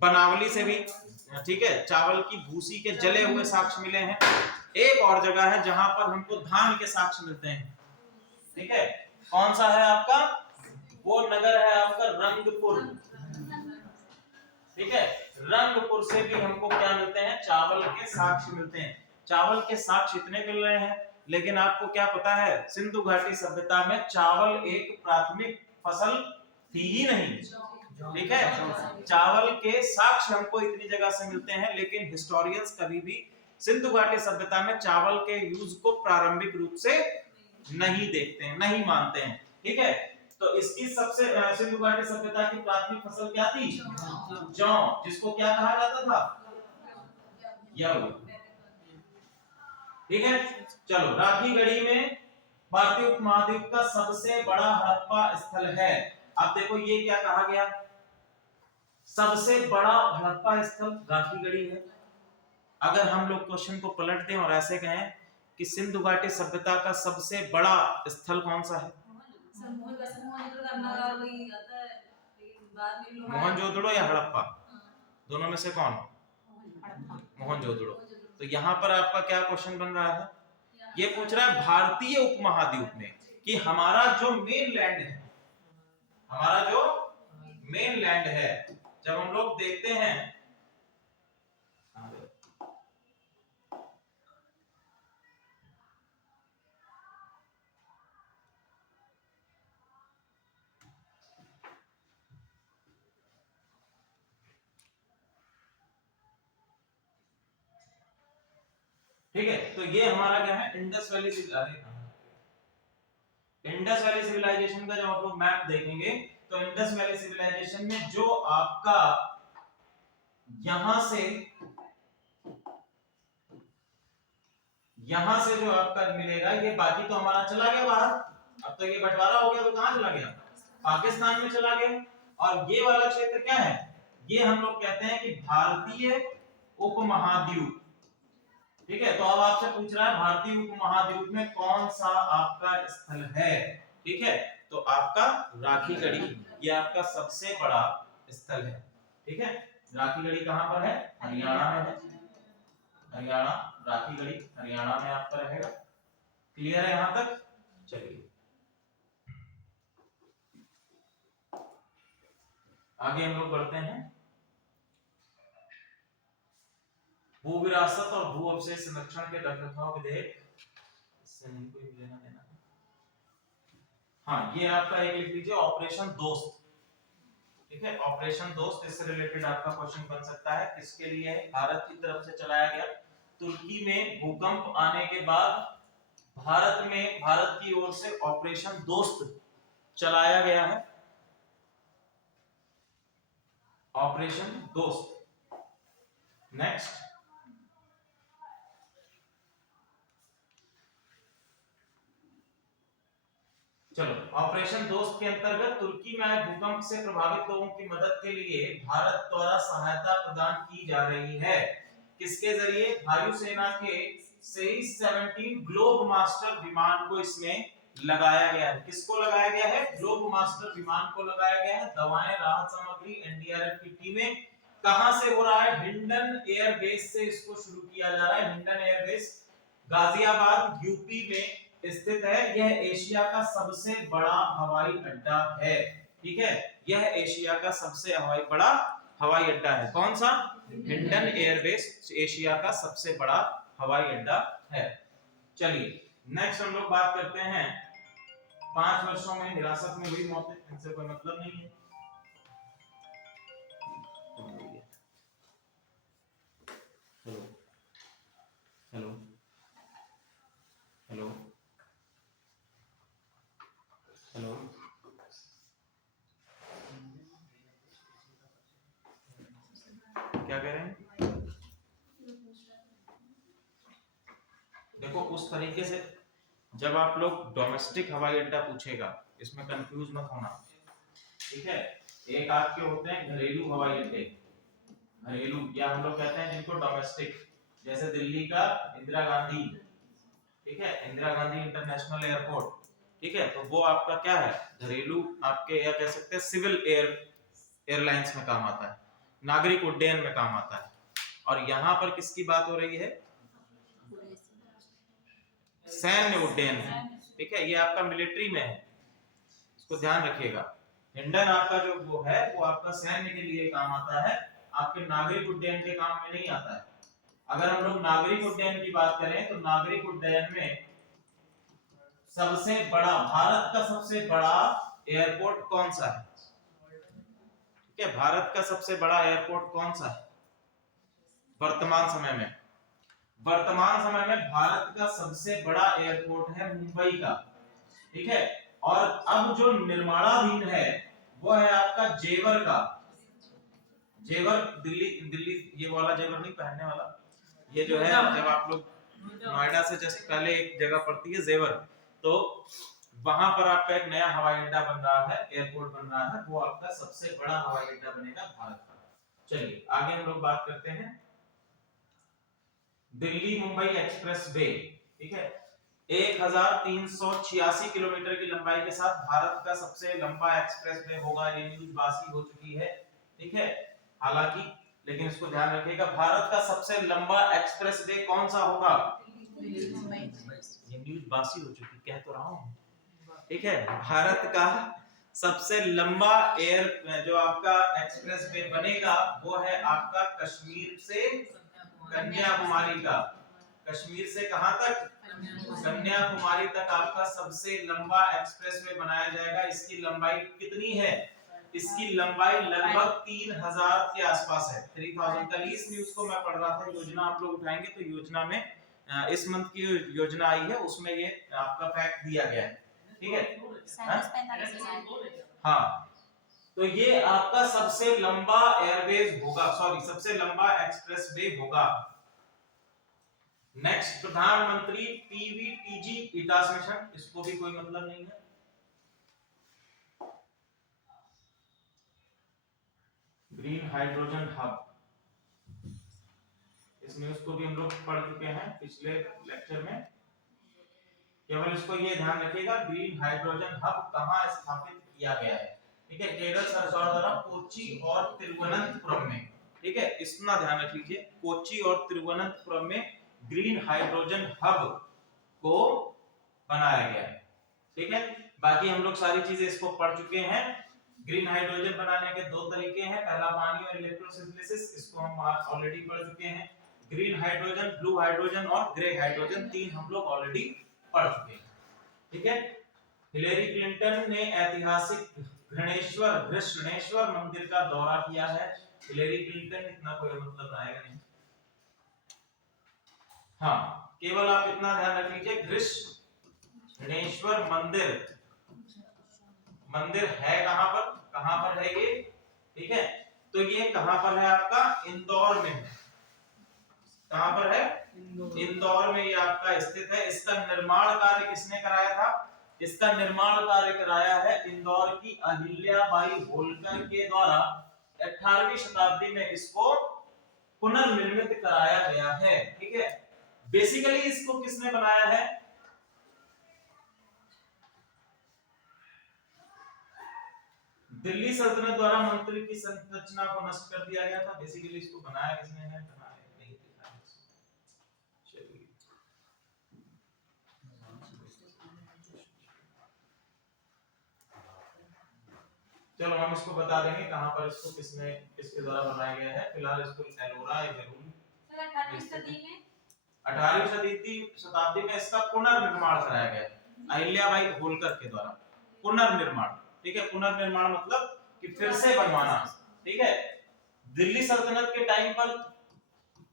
बनावली से भी। ठीक है, चावल की भूसी के जले हुए साक्ष्य मिले हैं। एक और जगह है जहां पर हमको धान के साक्ष्य मिलते हैं, ठीक है, कौन सा है आपका, वो नगर है आपका रंगपुर। ठीक है, रंगपुर से भी हमको क्या मिलते हैं, चावल के साक्ष्य मिलते हैं। चावल के साक्ष्य इतने मिल रहे हैं, लेकिन आपको क्या पता है, सिंधु घाटी सभ्यता में चावल एक प्राथमिक फसल थी ही नहीं। ठीक है, चावल के साक्ष्य हमको इतनी जगह से मिलते हैं, लेकिन हिस्टोरियंस कभी भी सिंधु घाटी सभ्यता में चावल के यूज को प्रारंभिक रूप से नहीं देखते हैं, नहीं मानते हैं। ठीक है, तो इसकी सबसे सिंधु घाटी सभ्यता की प्राथमिक फसल क्या थी, जौ, जिसको क्या कहा जाता था, यव। ठीक है, चलो, राखी गढ़ी में भारतीय उपमहाद्वीप का सबसे बड़ा हड़प्पा स्थल है। अब देखो ये क्या कहा गया, सबसे बड़ा हड़प्पा स्थल राखी गढ़ी है। अगर हम लोग क्वेश्चन को पलट दें और ऐसे कहें कि सिंधु घाटी सभ्यता का सबसे बड़ा स्थल कौन सा है, मोहनजोदड़ो या हड़प्पा, दोनों में से कौन, मोहनजोदड़ो। तो यहाँ पर आपका क्या क्वेश्चन बन रहा है, ये पूछ रहा है भारतीय उपमहाद्वीप में कि हमारा जो मेन लैंड है, हमारा जो मेन लैंड है, जब हम लोग देखते हैं, ठीक है, तो ये हमारा क्या है, इंडस वैली सिविलाइजेशन का जब आप लोग मैप देखेंगे, तो इंडस वैली सिविलाइजेशन में जो आपका यहां से जो आपका मिलेगा, ये बाकी तो हमारा चला गया बाहर, अब तो ये बंटवारा हो गया, तो कहां चला गया, पाकिस्तान में चला गया। और ये वाला क्षेत्र क्या है, ये हम लोग कहते हैं कि भारतीय उपमहाद्वीप। ठीक है, तो अब आपसे पूछ रहा है भारतीय उपमहाद्वीप में कौन सा आपका स्थल है। ठीक है, तो आपका राखी गढ़ी ये आपका सबसे बड़ा स्थल है। ठीक है, राखी गढ़ी कहां पर है, हरियाणा में है, हरियाणा, राखी गढ़ी हरियाणा में आपका रहेगा। क्लियर है यहां तक, चलिए आगे हम लोग बढ़ते हैं। भू विरासत और भू अवशेष संरक्षण के रखरखाव विधेयक, इससे नहीं कोई लेना देना। हाँ, ये आपका एक लिख लीजिए, ऑपरेशन दोस्त। ठीक है, ऑपरेशन दोस्त, इससे रिलेटेड आपका क्वेश्चन बन सकता है, किसके लिए है, भारत की तरफ से चलाया गया। तुर्की में भूकंप आने के बाद भारत की ओर से ऑपरेशन दोस्त चलाया गया है, ऑपरेशन दोस्त। नेक्स्ट, चलो, ऑपरेशन दोस्त के अंतर्गत तुर्की में आए भूकंप से प्रभावित लोगों की मदद के लिए भारत द्वारा सहायता प्रदान की जा रही है। किसके जरिए, वायुसेना के C-17 ग्लोब मास्टर विमान को इसमें लगाया गया है। किसको लगाया गया है, ग्लोब मास्टर विमान को लगाया गया है। दवाएं, राहत सामग्री, एनडीआरएफ की टीमें, कहां से हो रहा है, हिंडन एयर बेस से इसको शुरू किया जा रहा है। Hindon air base Ghaziabad UP में स्थित है। यह एशिया का सबसे बड़ा हवाई अड्डा है। ठीक है, यह एशिया का सबसे बड़ा हवाई अड्डा है। कौन सा, हिंडन एयरबेस एशिया का सबसे बड़ा हवाई अड्डा है। चलिए नेक्स्ट हम लोग बात करते हैं 5 वर्षों में हिरासत में हुई मौतें, इनसे कोई मतलब नहीं है। हेलो हेलो हेलो हेलो, क्या कह रहे हैं, देखो उस तरीके से जब आप लोग डोमेस्टिक हवाई अड्डा पूछेगा, इसमें कंफ्यूज मत होना। ठीक है, एक आपके होते हैं घरेलू हवाई अड्डे, घरेलू या हम लोग कहते हैं जिनको डोमेस्टिक, जैसे दिल्ली का इंदिरा गांधी, ठीक है, इंदिरा गांधी इंटरनेशनल एयरपोर्ट। ठीक है, तो वो आपका क्या है, घरेलू आपके, या कह सकते हैं सिविल एयरलाइंस में काम आता है, नागरिक उड्डयन में काम आता है। और यहाँ पर किसकी बात हो रही है, सैन्य उड्डयन। ठीक है, ये आपका मिलिट्री में है, इसको ध्यान रखिएगा। हिंडन आपका जो वो है वो आपका सैन्य के लिए काम आता है, आपके नागरिक उड्डयन के काम में नहीं आता है। अगर हम लोग नागरिक उड्डयन की बात करें तो नागरिक उड्डयन में सबसे बड़ा, भारत का सबसे बड़ा एयरपोर्ट कौन सा है? ठीक है, भारत का सबसे बड़ा एयरपोर्ट कौन सा है वर्तमान समय में? वर्तमान समय में भारत का सबसे बड़ा एयरपोर्ट है मुंबई का, ठीक है। और अब जो निर्माणाधीन है वो है आपका जेवर का, जेवर दिल्ली, दिल्ली ये वाला जेवर नहीं पहनने वाला, ये जो है जब आप लोग नोएडा से जस्ट पहले एक जगह पड़ती है जेवर, तो वहां पर आपका एक नया हवाई अड्डा बन रहा है, एयरपोर्ट बन रहा है, वो आपका सबसे बड़ा हवाई अड्डा बनेगा भारत का। चलिए आगे हम लोग बात करते हैं दिल्ली मुंबई एक्सप्रेस वे, ठीक है। 1386 किलोमीटर की लंबाई के साथ भारत का सबसे लंबा एक्सप्रेस वे होगा, ये न्यूज बासी हो चुकी है, ठीक है। हालांकि लेकिन इसको ध्यान रखिएगा, भारत का सबसे लंबा एक्सप्रेस वे कौन सा होगा? ये न्यूज बासी हो चुकी, कह तो रहा हूं, ठीक है। भारत का सबसे लंबा एयर जो आपका एक्सप्रेस वे बनेगा वो है आपका कश्मीर से कन्याकुमारी का, कश्मीर से कहां तक? कन्याकुमारी तक आपका सबसे लंबा एक्सप्रेसवे बनाया जाएगा। इसकी लंबाई कितनी है? इसकी लंबाई लगभग 3000 के आसपास है, 3000। कल इस न्यूज को मैं पढ़ रहा था, योजना आप लोग उठाएंगे तो योजना में इस मंथ की योजना आई है, उसमें ये आपका फैक्ट दिया गया है, ठीक है। हाँ, तो ये आपका सबसे लंबा एयरवेज होगा, सॉरी सबसे लंबा एक्सप्रेसवे होगा। नेक्स्ट, प्रधानमंत्री पीवीटीजी विकास मिशन, इसको भी कोई मतलब नहीं है। ग्रीन हाइड्रोजन हब, इस न्यूज को भी हम लोग पढ़ चुके हैं पिछले लेक्चर में, केवल इसको ये ध्यान रखिएगा ग्रीन हाइड्रोजन हब कहां स्थापित किया गया है, ठीक है। केरल सरकार द्वारा कोच्चि और तिरुवनंतपुरम में, ठीक है, इतना ध्यान रख लीजिए, कोच्चि और तिरुवनंतपुरम में ग्रीन हाइड्रोजन हब को बनाया गया है, ठीक है। बाकी हम लोग सारी चीजें इसको पढ़ चुके हैं। ग्रीन हाइड्रोजन बनाने के दो तरीके हैं, पहला पानी और इलेक्ट्रोसिंथेसिस, इसको हम ऑलरेडी पढ़ चुके हैं। ग्रीन हाइड्रोजन, ब्लू हाइड्रोजन और ग्रे हाइड्रोजन, तीन हम लोग ऑलरेडी पढ़ चुके हैं, ठीक है। हिलेरी क्लिंटन ने ऐतिहासिक घृष्णेश्वर मंदिर का दौरा किया है। हिलेरी क्लिंटन, इतना कोई मतलब आएगा नहीं, हाँ, केवल आप इतना ध्यान रख लीजिए, घृष्णेश्वर मंदिर, मंदिर है कहां पर है ये, ठीक है। तो ये कहां पर है आपका? इंदौर में है। कहां पर है? इंदौर में ये आपका स्थित है। इसका निर्माण कार्य किसने कराया था? इसका निर्माण कार्य कराया है इंदौर की अहिल्याबाई होलकर के द्वारा। 18वीं शताब्दी में इसको पुनर्निर्मित कराया गया है, ठीक है। बेसिकली इसको किसने बनाया है? दिल्ली सल्तनत द्वारा मंत्री की संरचना को नष्ट कर दिया गया था। बेसिकली इसको बनाया किसने है? नहीं दिखा है। चलिए, चलो हम इसको बता देंगे कहां पर इसको किसके द्वारा बनाया गया है। फिलहाल इसको एलोरा या जरूर 18वीं शताब्दी में इसका पुनर्निर्माण कराया गया है अहिल्याबाई होलकर के द्वारा। पुनर्निर्माण, ठीक है, पुनर्निर्माण मतलब कि फिर से बनवाना, ठीक है। दिल्ली सल्तनत के टाइम पर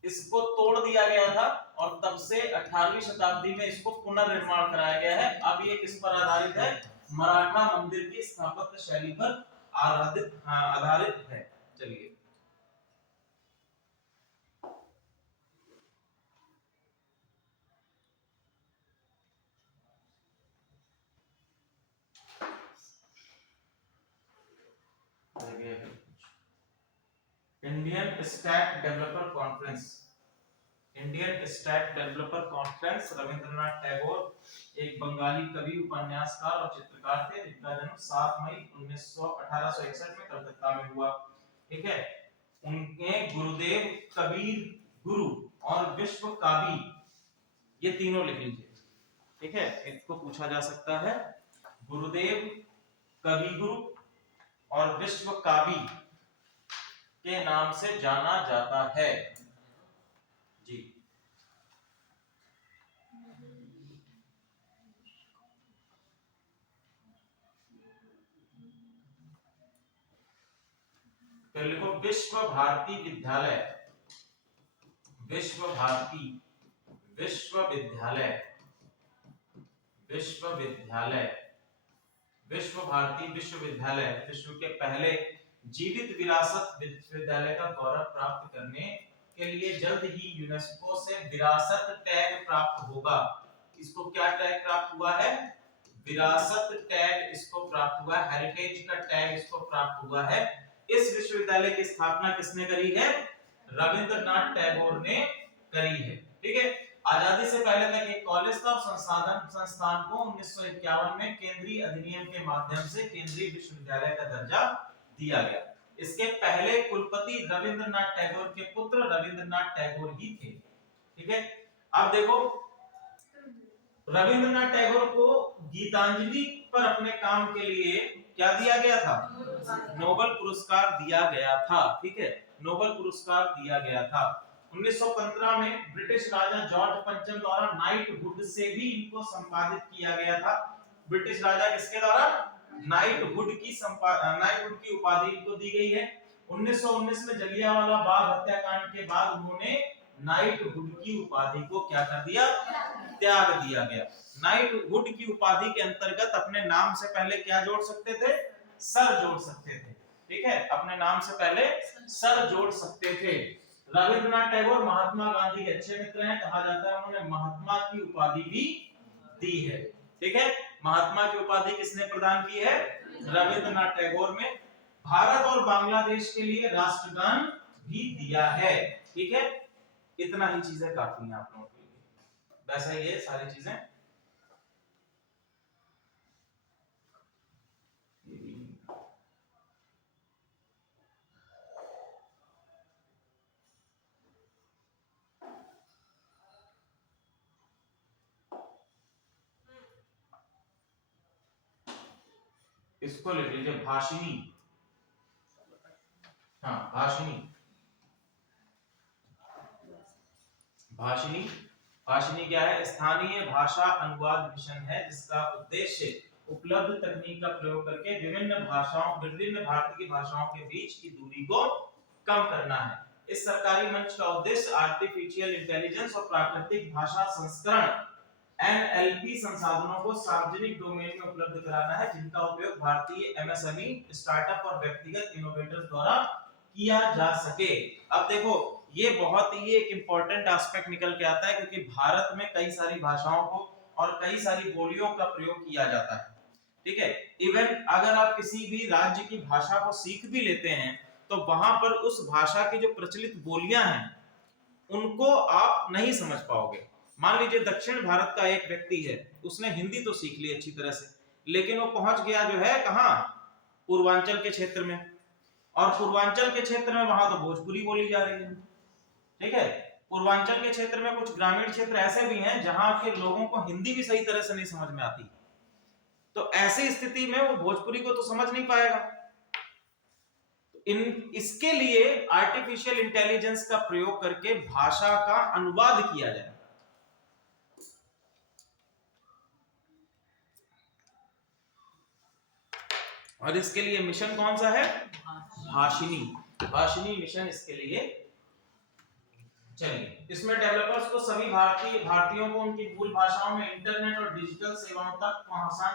इसको तोड़ दिया गया था और तब से 18वीं शताब्दी में इसको पुनर्निर्माण कराया गया है। अब ये किस पर आधारित है? मराठा मंदिर की स्थापत्य शैली पर आधारित है। चलिए, Indian stack developer conference, Indian stack developer conference, Rabindranath Tagore एक बंगाली कवि, उपन्यासकार और चित्रकार थे, जिनका जन्म 7 मई 1861 में कलकत्ता में हुआ, ठीक है। उनके गुरुदेव कबीर गुरु और विश्व काबी, ये तीनों लिख लीजिए। ठीक है, इसको पूछा जा सकता है। गुरुदेव कवि गुरु और विश्व कावी के नाम से जाना जाता है। जी, फिर लिखो विश्व भारती विद्यालय, विश्व भारती विश्वविद्यालय, विश्वविद्यालय, विश्व भारती विश्वविद्यालय विश्व के पहले जीवित विरासत विश्वविद्यालय का गौरव प्राप्त करने के लिए जल्द ही यूनेस्को से विरासत टैग प्राप्त होगा। इसको क्या टैग प्राप्त हुआ है? विरासत टैग इसको प्राप्त हुआ है, हेरिटेज का टैग इसको प्राप्त हुआ है। इस विश्वविद्यालय की स्थापना किसने करी है? रविंद्रनाथ टैगोर ने करी है। ठीक है, आजादी से पहले तक एक कॉलेज था और संस्थान को 1951 में केंद्रीय अधिनियम के माध्यम से केंद्रीय विश्वविद्यालय का दर्जा दिया गया। इसके पहले कुलपति रविंद्रनाथ टैगोर के पुत्र रविंद्रनाथ टैगोर ही थे। ठीक है, अब देखो रविंद्रनाथ टैगोर को गीतांजलि पर अपने काम के लिए क्या दिया गया था? नोबेल पुरस्कार दिया गया था। ठीक है, नोबेल पुरस्कार दिया गया था। 1915 में ब्रिटिश राजा जॉर्ज पंचम द्वारा नाइटहुड से भी इनको संपादित किया गया था। ब्रिटिश राजा किसके द्वारा? नाइटहुड की उपाधि इनको दी गई है। 1919 में जलियांवाला बाग हत्याकांड के बाद उन्होंने नाइटहुड की उपाधि को क्या कर दिया? त्याग दिया गया। नाइटहुड की उपाधि के अंतर्गत अपने नाम से पहले क्या जोड़ सकते थे? सर जोड़ सकते थे। ठीक है, अपने नाम से पहले सर जोड़ सकते थे। रविंद्रनाथ टैगोर महात्मा गांधी के अच्छे मित्र हैं, कहा जाता है उन्होंने महात्मा की उपाधि भी दी है। ठीक है, महात्मा की उपाधि किसने प्रदान की है? रविंद्रनाथ टैगोर ने। भारत और बांग्लादेश के लिए राष्ट्रगान भी दिया है। ठीक है, इतना ही चीजें काफी हैं आप लोगों के लिए। वैसा ही है सारी चीजें। इसको लिख लीजिए भाषिणी। हाँ, भाषिणी। भाषिणी, भाषिणी क्या है? स्थानीय भाषा अनुवाद मिशन है जिसका उद्देश्य उपलब्ध तकनीक का प्रयोग करके विभिन्न भारतीय भाषाओं के बीच की दूरी को कम करना है। इस सरकारी मंच का उद्देश्य आर्टिफिशियल इंटेलिजेंस और प्राकृतिक भाषा संस्करण NLP संसाधनों को सार्वजनिक डोमेन में उपलब्ध कराना है, जिनका उपयोग भारतीय MSME, स्टार्टअप और व्यक्तिगत इनोवेटर्स द्वारा किया जा सके। अब देखो ये बहुत ही एक इंपॉर्टेंट एस्पेक्ट निकल के आता है, क्योंकि भारत में कई सारी भाषाओं को और कई सारी बोलियों का प्रयोग किया जाता है। ठीक है, इवन अगर आप किसी भी राज्य की भाषा को सीख भी लेते हैं तो वहां पर उस भाषा की जो प्रचलित बोलियां हैं उनको आप नहीं समझ पाओगे। मान लीजिए दक्षिण भारत का एक व्यक्ति है, उसने हिंदी तो सीख ली अच्छी तरह से, लेकिन वो पहुंच गया जो है कहां? पूर्वांचल के क्षेत्र में, और पूर्वांचल के क्षेत्र में वहां तो भोजपुरी बोली जा रही है। ठीक है, पूर्वांचल के क्षेत्र में कुछ ग्रामीण क्षेत्र ऐसे भी हैं जहां के लोगों को हिंदी भी सही तरह से नहीं समझ में आती, तो ऐसी स्थिति में वो भोजपुरी को तो समझ नहीं पाएगा। इसके लिए आर्टिफिशियल इंटेलिजेंस का प्रयोग करके भाषा का अनुवाद किया जाए। और इसके लिए मिशन कौन सा है? भाषिणी, भाषिणी मिशन इसके लिए। चलिए, इसमें डेवलपर्स को सभी भारतीयों को उनकी मूल भाषाओं में इंटरनेट और डिजिटल सेवाओं तक आसान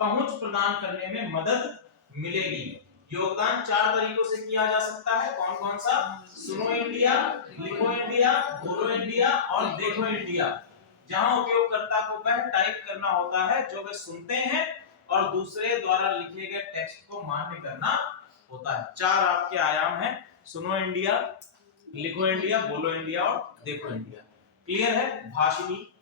पहुंच प्रदान करने में मदद मिलेगी। योगदान 4 तरीकों से किया जा सकता है। कौन कौन सा? सुनो इंडिया, लिखो इंडिया, बोलो इंडिया और देखो इंडिया। जहां उपयोगकर्ता को वह टाइप करना होता है जो वे सुनते हैं और दूसरे द्वारा लिखे गए टेक्स्ट को मान्य करना होता है। 4 आपके आयाम हैं, सुनो इंडिया, लिखो इंडिया, बोलो इंडिया और देखो इंडिया। क्लियर है? भाषिणी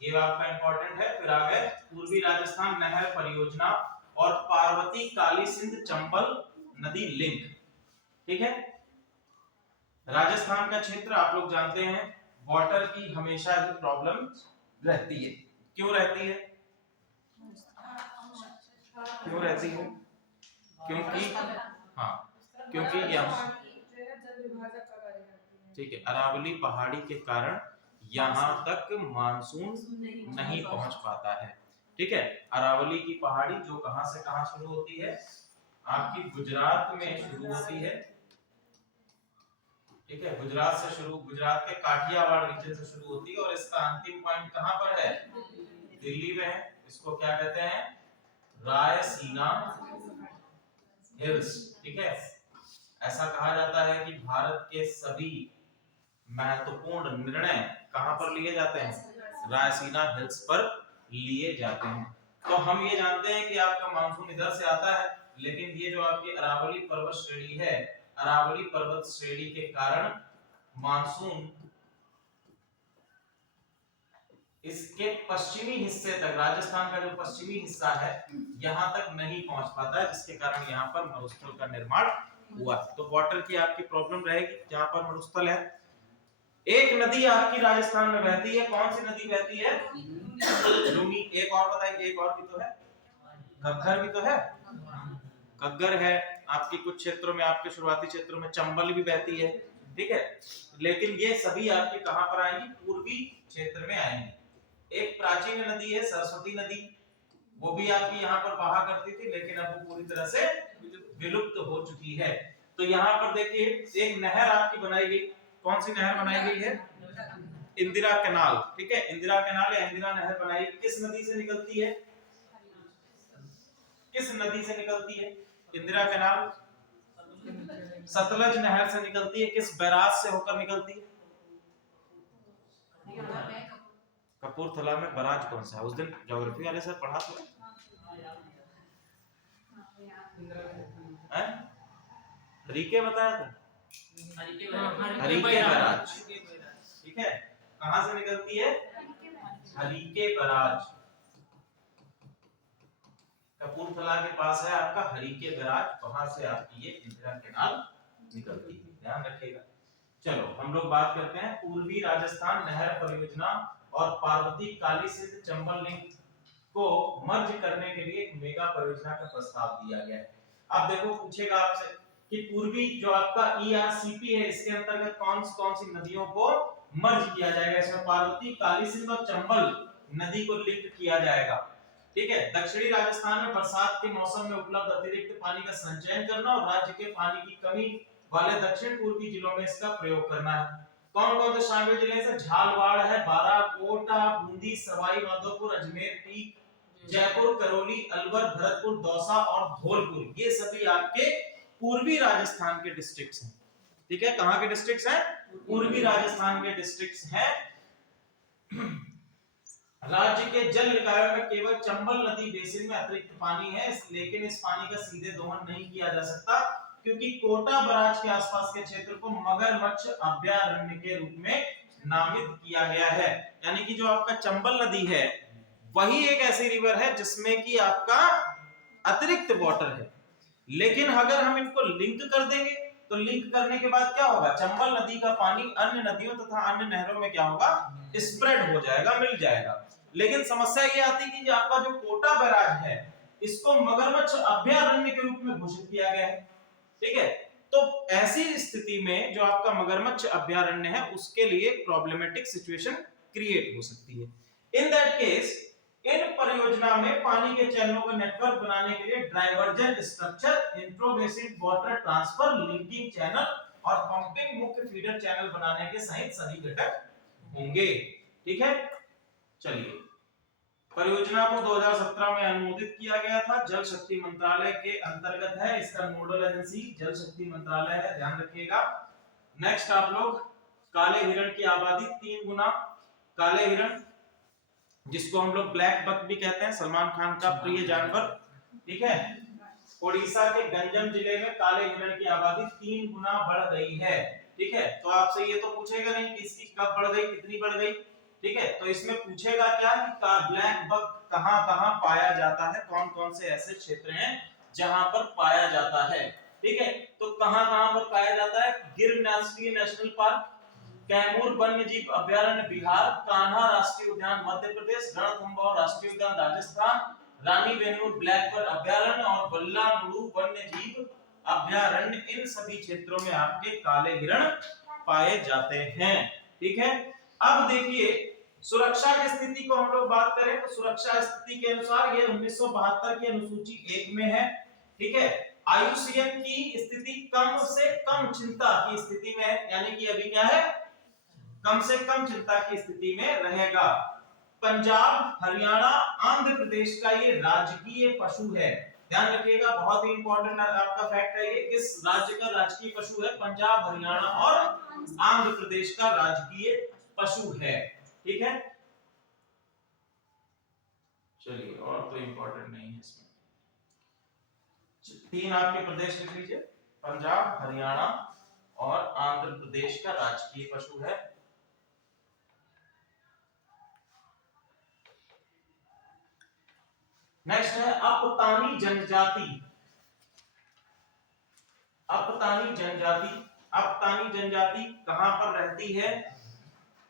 ये आपका इंपॉर्टेंट है। फिर आ गए पूर्वी राजस्थान नहर परियोजना और पार्वती काली सिंध चंबल नदी लिंक। ठीक है, राजस्थान का क्षेत्र आप लोग जानते हैं वाटर की हमेशा ही प्रॉब्लम रहती है। क्यों रहती है? क्यों रहती है? क्योंकि हाँ, क्योंकि यहाँ ठीक है, अरावली पहाड़ी के कारण यहाँ तक मानसून नहीं पहुंच पाता है। ठीक है, अरावली की पहाड़ी जो कहां से कहां शुरू होती है, आपकी गुजरात में शुरू होती है। ठीक है, गुजरात से शुरू, गुजरात के काठियावाड़ रीजन से शुरू होती है और इसका अंतिम पॉइंट कहां पर है? दिल्ली में है। इसको क्या कहते हैं? रायसीना हिल्स। ठीक है, ऐसा कहा जाता है कि भारत के सभी महत्वपूर्ण निर्णय कहां पर लिए जाते हैं? रायसीना हिल्स पर लिए जाते हैं। तो हम ये जानते हैं कि आपका मानसून इधर से आता है, लेकिन ये जो आपकी अरावली पर्वत श्रेणी है, अरावली पर्वत श्रेणी के कारण मानसून इसके पश्चिमी हिस्से तक, राजस्थान का जो पश्चिमी हिस्सा है, यहां तक नहीं पहुंच पाता है, जिसके कारण यहां पर मरुस्थल का निर्माण हुआ। तो वाटर की आपकी प्रॉब्लम रहेगी जहां पर मरुस्थल है। एक नदी आपकी राजस्थान में बहती है, कौन सी नदी बहती है? लूनी। एक और बताइए, एक और भी तो है, घग्गर भी तो है, घग्गर है। आपकी कुछ क्षेत्रों में, आपके शुरुआती क्षेत्रों में चंबल भी बहती है। ठीक है, लेकिन ये सभी आपके कहां पर आएंगी? पूर्वी क्षेत्र में आएंगी। एक प्राचीन नदी है सरस्वती नदी, वो भी आपकी यहाँ पर बहा करती थी, लेकिन अब वो पूरी तरह से विलुप्त हो चुकी है। तो यहाँ पर देखिए एक नहर आपकी बनाई गई। कौन सी नहर बनाई गई है? इंदिरा कैनाल। ठीक है, इंदिरा कैनाल या इंदिरा नहर बनाई, किस नदी से निकलती है? किस नदी से निकलती है इंदिरा कैनाल? सतलज नहर से निकलती है। किस बैराज से होकर निकलती है? कपूरथला में बैराज कौन सा है? उस दिन ज्योग्राफी वाले सर पढ़ा था, हरीके बताया था, हरीके बैराज। ठीक है, कहां से निकलती है? हरीके बैराज, कपूरथला के पास है आपका हरीके बैराज, वहां से आपकी ये इंदिरा कैनाल निकलती है, ध्यान रखिएगा। चलो हम लोग बात करते हैं पूर्वी राजस्थान नहर परियोजना और पार्वती काली सिंध चंबल लिंक को मर्ज करने के लिए एक मेगा परियोजना का प्रस्ताव दिया गया है। अब देखो पूछेगा आपसे कि पूर्वी जो आपका ईआरसीपी है, इसके अंतर्गत कौन सी नदियों को मर्ज किया जाएगा? इसमें पार्वती, काली सिंध और चंबल नदी को लिंक किया जाएगा। ठीक है, दक्षिणी राजस्थान में बरसात के मौसम में उपलब्ध अतिरिक्त पानी का संचयन करना और राज्य के पानी की कमी वाले दक्षिण पूर्वी जिलों में इसका प्रयोग करना है। कौन कौन से शामिल जिले हैं? झालवाड़ है, बाराकोटा, बूंदी, सवाई माधोपुर, अजमेर, टीक, जयपुर, करौली, अलवर, भरतपुर, दौसा और धौलपुर। ये सभी आपके पूर्वी राजस्थान के डिस्ट्रिक्ट्स हैं। ठीक है, कहां के डिस्ट्रिक्ट्स हैं? पूर्वी राजस्थान के डिस्ट्रिक्ट्स हैं। राज्य के जल निकायों में केवल चंबल नदी बेसिन में अतिरिक्त पानी है, लेकिन इस पानी का सीधे दोहन नहीं किया जा सकता, क्योंकि कोटा बराज के आसपास के क्षेत्र को मगरमच्छ अभयारण्य के रूप में नामित किया गया है। यानी कि जो आपका चंबल नदी है, वही एक ऐसी रिवर है जिसमें कि आपका अतिरिक्त वाटर है, लेकिन अगर हम इनको लिंक कर देंगे तो लिंक करने के बाद क्या होगा? चंबल नदी का पानी अन्य नदियों तथा अन्य नहरों में क्या होगा? स्प्रेड हो जाएगा, मिल जाएगा। लेकिन समस्या ये आती है कि आपका जो कोटा बैराज है, इसको मगरमच्छ अभयारण्य के रूप में घोषित किया गया है। ठीक है, तो ऐसी स्थिति में जो आपका मगरमच्छ अभयारण्य है, उसके लिए प्रॉब्लमेटिक सिचुएशन क्रिएट हो सकती है। इन दैट केस इन परियोजना में पानी के चैनलों का नेटवर्क बनाने के लिए diversion structure, intrabasin water transfer, linking channel और पंपिंग मुख्य फीडर चैनल बनाने के सहित सभी घटक होंगे। ठीक है, चलिए परियोजना को 2017 में अनुमोदित किया गया था, जल शक्ति मंत्रालय के अंतर्गत है, इसका नोडल एजेंसी जल शक्ति मंत्रालय है, ध्यान रखिएगा। नेक्स्ट आप लोग काले हिरण की आबादी 3 गुना, काले हिरण जिसको हम लोग ब्लैक बक भी कहते हैं, सलमान खान का प्रिय जानवर। ठीक है, ओडिशा के गंजम जिले में काले हिरण की आबादी 3 गुना बढ़ गई है। ठीक है, तो आपसे ये तो पूछेगा नहीं कि इसकी कब बढ़ गई, कितनी बढ़ गई। ठीक है, तो इसमें पूछेगा क्या कि ब्लैक बक कहां-कहां पाया जाता है, कौन-कौन से ऐसे क्षेत्र हैं जहां पर पाया जाता है। ठीक है, तो कहां-कहां पर पाया जाता है? गिर राष्ट्रीय नेशनल पार्क, कैमूर वन्यजीव अभयारण्य बिहार, कान्हा राष्ट्रीय उद्यान मध्य प्रदेश, रणथंभौर राष्ट्रीय उद्यान राजस्थान, रानी वेलूर ब्लैक बर्ड अभयारण्य और बल्लामुड़ू वन्यजीव अभयारण्य, इन सभी क्षेत्रों में आपके काले हिरण पाए जाते हैं। ठीक है, अब देखिए सुरक्षा की स्थिति को हम लोग बात करें तो सुरक्षा स्थिति के अनुसार ये 1972 की अनुसूची 1 में है। ठीक है, आयुष्मान की स्थिति कम से कम चिंता की स्थिति में है, यानी कि अभी क्या है, कम से कम चिंता की स्थिति में रहेगा। पंजाब, हरियाणा, आंध्र प्रदेश का ये राजकीय पशु है। ध्यान रखिएगा, बहुत ही इंपॉर्टेंट आपका फैक्ट है ये, किस राज्य का राजकीय पशु है, पंजाब, हरियाणा और आंध्र प्रदेश का राजकीय पशु है। ठीक है, चलिए और तो इंपॉर्टेंट नहीं है इसमें। 3 आपके प्रदेश लिख लीजिए, पंजाब, हरियाणा और आंध्र प्रदेश का राजकीय पशु है। नेक्स्ट है अपतानी जनजाति। अपतानी जनजाति, अपतानी जनजाति कहां पर रहती है,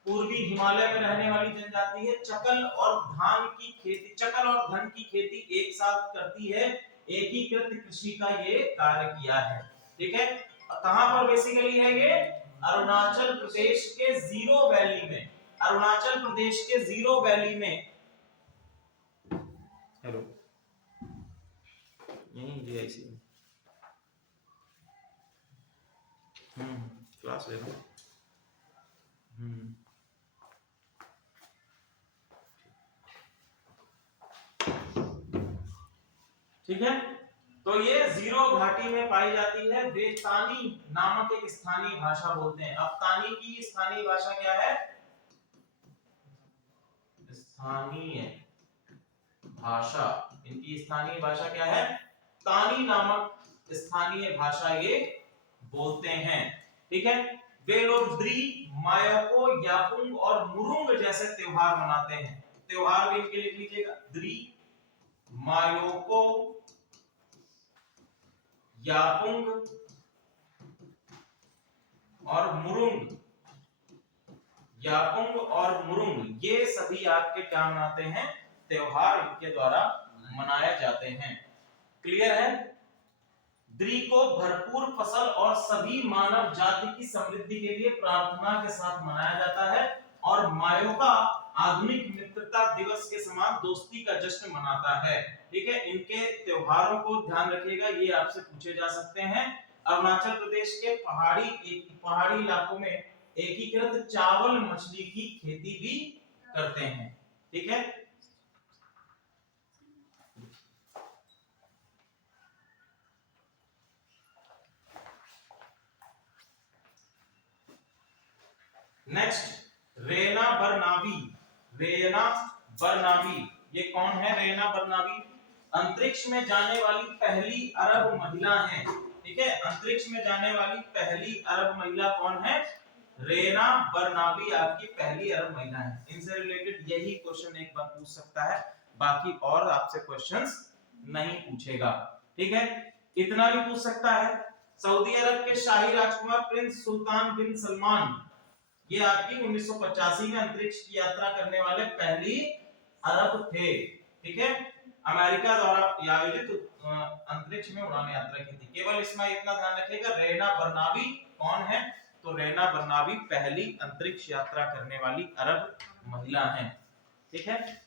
पूर्वी हिमालय में रहने वाली जनजाति है। चकल और धान की खेती, चकल और धन की खेती एक साथ करती है, एकीकृत कृषि का ये कार्य किया है। ठीक है, कहां पर बेसिकली है ये, अरुणाचल प्रदेश के जीरो वैली में, अरुणाचल प्रदेश के जीरो वैली में। हेलो, यही जीआईसी क्लास ले रहा हूं। ठीक है, तो ये जीरो घाटी में पाई जाती है। बेतानी नामक एक स्थानीय भाषा बोलते हैं। अपतानी की स्थानीय भाषा क्या है, स्थानीय भाषा, इनकी स्थानीय भाषा क्या है, तानी नामक स्थानीय भाषा ये बोलते हैं। ठीक है, वे लोग द्री, मायोको, यापुंग और मुरुंग जैसे त्योहार मनाते हैं। त्योहार भी इनके लिख लीजिएगा, द्री, मायोको, यापुंग और मुरुंग, यापुंग और मुरुंग, ये सभी आपके क्या मनाते हैं, त्योहार इनके द्वारा मनाए जाते हैं। क्लियर है, द्री को भरपूर फसल और सभी मानव जाति की समृद्धि के लिए प्रार्थना के साथ मनाया जाता है, और मायो का आधुनिक मित्रता दिवस के समान दोस्ती का जश्न मनाता है। ठीक है, इनके त्योहारों को ध्यान रखिएगा, ये आपसे पूछे जा सकते हैं। अरुणाचल प्रदेश के पहाड़ी इलाकों में एकीकृत चावल मछली की खेती भी करते हैं। ठीक है, नेक्स्ट रेना बरनाबी। रेना बरनाबी ये कौन है, रेना बरनाबी अंतरिक्ष में जाने वाली पहली अरब महिला है। ठीक है, अंतरिक्ष में जाने वाली पहली अरब महिला कौन है, रेना बरनाबी आपकी पहली अरब महिला है। इनसे रिलेटेड यही क्वेश्चन एक बार पूछ सकता है, बाकी और आपसे क्वेश्चंस नहीं पूछेगा। ठीक है, इतना भी पूछ सकता है। सऊदी अरब के शाही राजकुमार प्रिंस सुल्तान बिन सलमान, ये आपकी 1985 में अंतरिक्ष की यात्रा करने वाले पहली अरब थे। ठीक है, अमेरिका द्वारा आयोजित अंतरिक्ष में उड़ान यात्रा की थी। केवल इसमें इतना ध्यान रखिएगा, रेना बरनाबी कौन है, तो रेना बरनाबी पहली अंतरिक्ष यात्रा करने वाली अरब महिला हैं। ठीक है,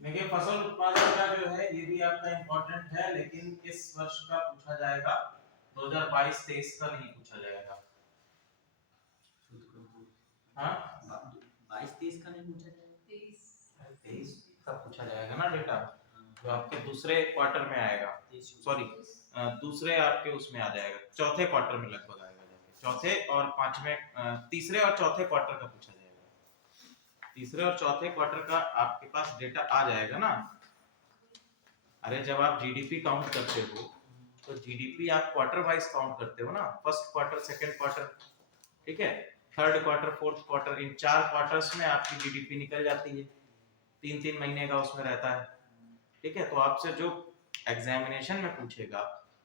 देखिए फसल उत्पादन का जो है ये भी आपका इंपॉर्टेंट है, लेकिन किस वर्ष का पूछा जाएगा, 2022-23 का नहीं पूछा जाएगा। हाँ, 22-23 का नहीं पूछा जाएगा, 23 का पूछा जाएगा ना डेटा, जो आपके दूसरे क्वार्टर में आएगा, सॉरी दूसरे आपके उसमें आ जाएगा, चौथे क्वार्टर में लगभग आएगा जाके। चौथे और पांचवें तीसरे और चौथे क्वार्टर का पूछा जाएगा। तीसरे और चौथे क्वार्टर का आपके पास डेटा आ जाएगा ना। अरे जब आप जीडीपी काउंट करते हो तो जीडीपी आप क्वार्टर वाइज काउंट करते हो ना, फर्स्ट क्वार्टर, सेकंड क्वार्टर, ठीक है, थर्ड क्वार्टर, फोर्थ क्वार्टर, इन 4 क्वार्टर्स में आपकी जीडीपी निकल जाती है, 3-3 महीने का उसमें रहता है, ठीक है। तो आपसे जो एग्जामिनेशन में पूछेगा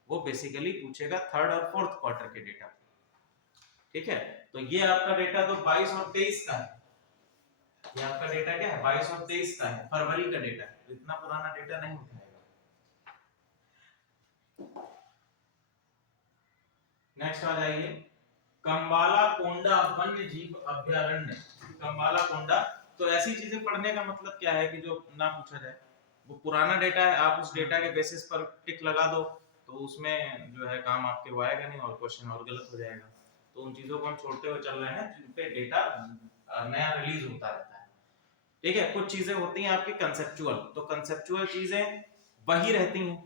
वो बेसिकली पूछेगा थर्ड और फोर्थ क्वार्टर के डेटा, ठीक है। तो ये आपका डेटा तो 22 और 23 का है, ये आपका डेटा क्या है, 22 और 23 का है, फरवरी का डेटा है, तो इतना पुराना डेटा नहीं उठाएगा। नेक्स्ट आ जाइए, कंबाला कोंडा वन्य जीव अभयारण्य। कंबाला कोंडा, तो ऐसी चीजें पढ़ने का मतलब क्या है कि जो ना पूछा जाए, वो पुराना डेटा है, आप उस डेटा के बेसिस पर टिक लगा दो तो उसमें जो है काम आपके वो आएगा नहीं और क्वेश्चन और गलत हो जाएगा। तो उन चीजों को हम छोड़ते हुए चल रहे हैं जिन पे डेटा नया रिलीज होता रहता है, ठीक है। कुछ चीजें होती हैं आपकी कंसेप्चुअल, तो कंसेप्चुअल चीजें वही रहती हैं,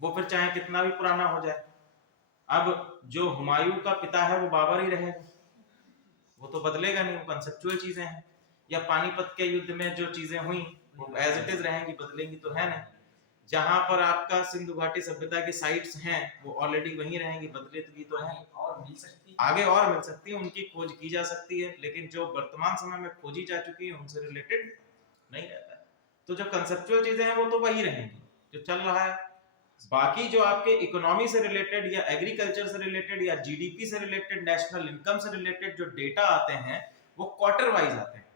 वो फिर चाहे कितना भी पुराना हो जाए। अब जो हुमायूं का पिता है वो बाबर ही रहेगा, वो तो बदलेगा नहीं, वो कंसेप्चुअल चीजें हैं। या पानीपत के युद्ध में जो चीजें हुई वो एज इट इज रहेंगी, बदलेंगी तो है नहीं। जहां पर आपका सिंधु घाटी सभ्यता की साइट्स हैं वो ऑलरेडी वहीं रहेंगी, बदलेगी तो है, और मिल सकती है, आगे और मिल सकती है, उनकी खोज की जा सकती है, लेकिन जो वर्तमान समय में खोजी जा चुकी है उनसे रिलेटेड नहीं रहता है। तो जो कंसेप्चुअल चीजें हैं वो तो वही रहेंगी जो चल रहा है। बाकी जो आपके इकोनॉमी से रिलेटेड या एग्रीकल्चर से रिलेटेड या जीडीपी से रिलेटेड, नेशनल इनकम से रिलेटेड जो डेटा आते हैं वो क्वार्टर वाइज आते हैं,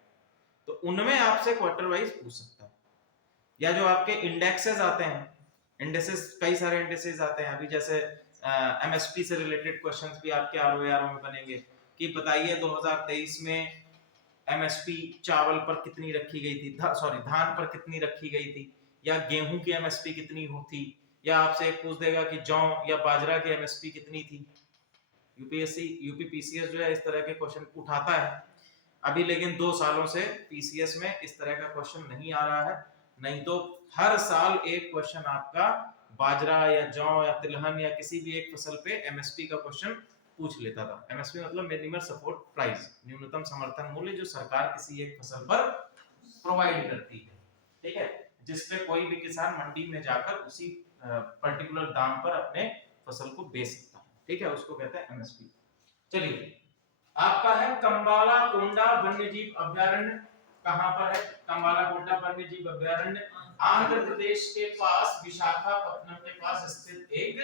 तो उनमें आपसे क्वार्टर वाइज पूछ सकता है। या जो आपके इंडेक्सेस आते हैं, इंडेक्सेस, कई सारे इंडेक्सेस आते हैं, अभी जैसे एमएसपी से रिलेटेड क्वेश्चंस भी आपके आरओआर में बनेंगे कि बताइए 2023 में एमएसपी चावल पर कितनी रखी गई थी, सॉरी धान पर कितनी रखी गई थी, या गेहूं की एमएसपी कितनी होती, या आपसे एक पूछ देगा कि जौ या बाजरा की एमएसपी कितनी थी। यूपीएससी, यूपी पीसीएस जो है इस तरह के क्वेश्चन उठाता है अभी, लेकिन 2 सालों से पीसीएस में इस तरह का क्वेश्चन नहीं आ रहा है, नहीं तो हर साल एक क्वेश्चन आपका बाजरा या जौ या तिलहन या किसी भी एक फसल पे एमएसपी का क्वेश्चन पूछ लेता था। एमएसपी मतलब मिनिमम सपोर्ट प्राइस, न्यूनतम समर्थन मूल्य जो सरकार किसी एक फसल पर प्रोवाइड करती है, ठीक है, जिसपे कोई भी किसान मंडी में जाकर उसी पर्टिकुलर दाम पर अपने फसल को बेच सकता है, ठीक है, उसको कहते हैं एमएसपी। चलिए आपका है कंबाला कोंडा वन्यजीव अभयारण्य, कहां पर है कंबाला कोंडा वन्यजीव अभयारण्य? आंध्र प्रदेश के पास विशाखापट्टनम के पास स्थित एक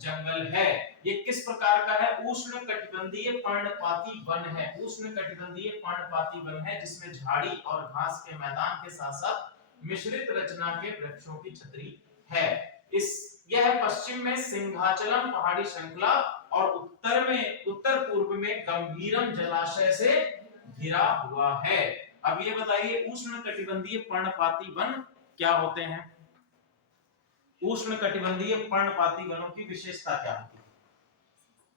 जंगल है। ये किस प्रकार का है? उष्ण कटिबंधीय पर्णपाती वन है, उष्ण कटिबंधीय पर्णपाती वन है जिसमें झाड़ी और घास के मैदान के साथ साथ मिश्रित रचना के वृक्षों की छतरी है। यह पश्चिम में सिंहाचलम पहाड़ी श्रृंखला और उत्तर पूर्व में गंभीरम जलाशय से घिरा हुआ है। अब ये बताइए उष्ण कटिबंधीय पर्णपाती वन क्या होते हैं? उष्ण कटिबंधीय पर्णपाती वनों की विशेषता क्या होती है?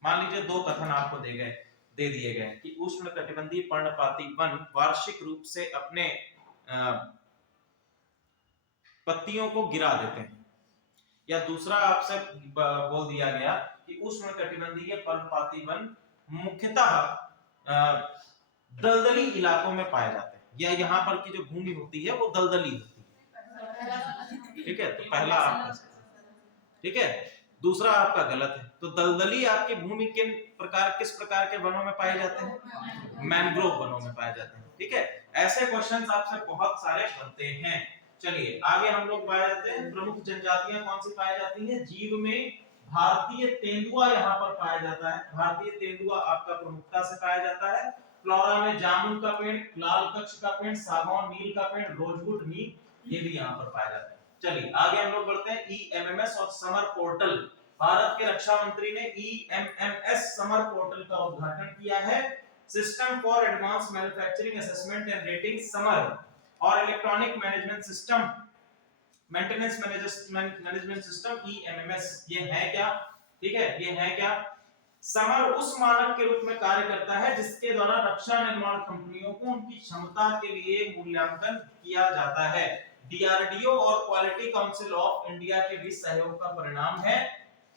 मान लीजिए 2 कथन आपको दे दिए गए कि उष्ण कटिबंधीय पर्णपाती वन वार्षिक रूप से अपने पत्तियों को गिरा देते हैं, या दूसरा आपसे बोल दिया गया कि उष्ण कटिबंधीय पर्णपाती वन मुख्यतः दलदली इलाकों में पाए जाते हैं, या यहाँ पर की जो भूमि होती है वो दलदली होती है, ठीक है। तो पहला आपका, ठीक है, दूसरा आपका गलत है। तो दलदली आपकी भूमि किस प्रकार के वनों में पाए जाते हैं? मैंग्रोव वनों में पाए जाते हैं, ठीक है। ऐसे क्वेश्चंस आपसे बहुत सारे बनते हैं। चलिए आगे हम लोग पाए जाते हैं प्रमुख जनजातियां कौन सी पाई जाती हैं जीव में? भारतीय तेंदुआ यहाँ पर पाया जाता है, भारतीय तेंदुआ आपका प्रमुखता से पाया जाता है। फ्लोरा में जामुन का पेड़, लाल कक्ष का पेड़, सागौन नील का पेड़, रोजवुड नीम, ये भी यहाँ पर पाया जाता है। चलिए आगे हम लोग बढ़ते हैं ईएमएमएस और समर पोर्टल। भारत के रक्षा मंत्री ने ईएमएमएस समर पोर्टल का उद्घाटन किया है। System for advance manufacturing assessment and rating SAMAR और electronic management system, maintenance management system EMMS, ये है क्या? ठीक है, ये है क्या? समर उस मानक के रूप में कार्य करता है जिसके द्वारा रक्षा निर्माण कंपनियों को उनकी क्षमता के लिए मूल्यांकन किया जाता है। डीआरडीओ और क्वालिटी काउंसिल ऑफ इंडिया के बीच सहयोग का परिणाम है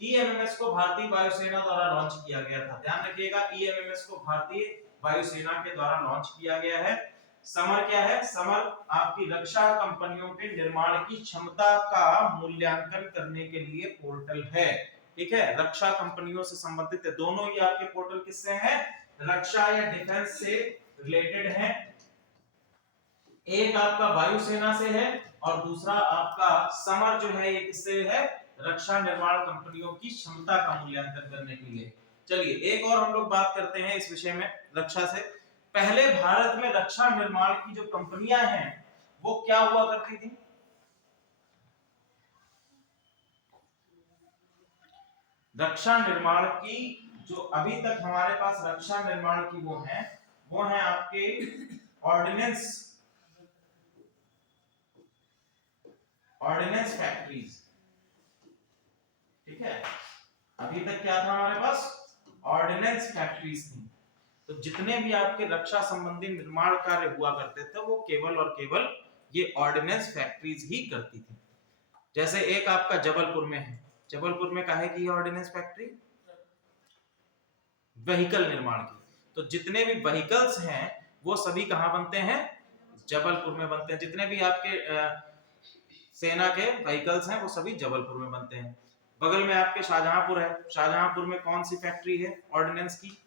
ईएमएमएस को भारतीय वायुसेना द्वारा लॉन्च किया गया था। ध्यान रखिएगा, ईएमएमएस को भारतीय वायुसेना के द्वारा लॉन्च किया गया है। समर क्या है? समर आपकी रक्षा कंपनियों के निर्माण की क्षमता का मूल्यांकन करने के लिए पोर्टल है। ठीक है, रक्षा कंपनियों से संबंधित है। दोनों ही आपके पोर्टल किससे हैं? रक्षा या डिफेंस से रिलेटेड है। एक आपका वायुसेना से है और दूसरा आपका समर जो है ये किससे है? रक्षा निर्माण कंपनियों की क्षमता का मूल्यांकन करने के लिए। चलिए एक और हम लोग बात करते हैं इस विषय में रक्षा से। पहले भारत में रक्षा निर्माण की जो कंपनियां हैं वो क्या हुआ करती थी? रक्षा निर्माण की जो अभी तक हमारे पास रक्षा निर्माण की वो है आपके ऑर्डिनेंस फैक्ट्रीज। ठीक है, अभी तक क्या था हमारे पास? ऑर्डिनेंस फैक्ट्रीज थी। तो जितने भी आपके रक्षा संबंधी निर्माण कार्य हुआ करते थे वो केवल और केवल ये ऑर्डिनेंस फैक्ट्रीज ही करती थी। जैसे एक आपका जबलपुर में है, जबलपुर में काहे की ऑर्डिनेंस फैक्ट्री? व्हीकल निर्माण की। तो जितने भी व्हीकल्स हैं वो सभी कहां बनते हैं? जबलपुर में बनते हैं। जितने भी आपके सेना के व्हीकल्स हैं वो सभी जबलपुर में बनते हैं। बगल में आपके शाहजहांपुर है, शाहजहांपुर में कौन सी फैक्ट्री है ऑर्डिनेंस की?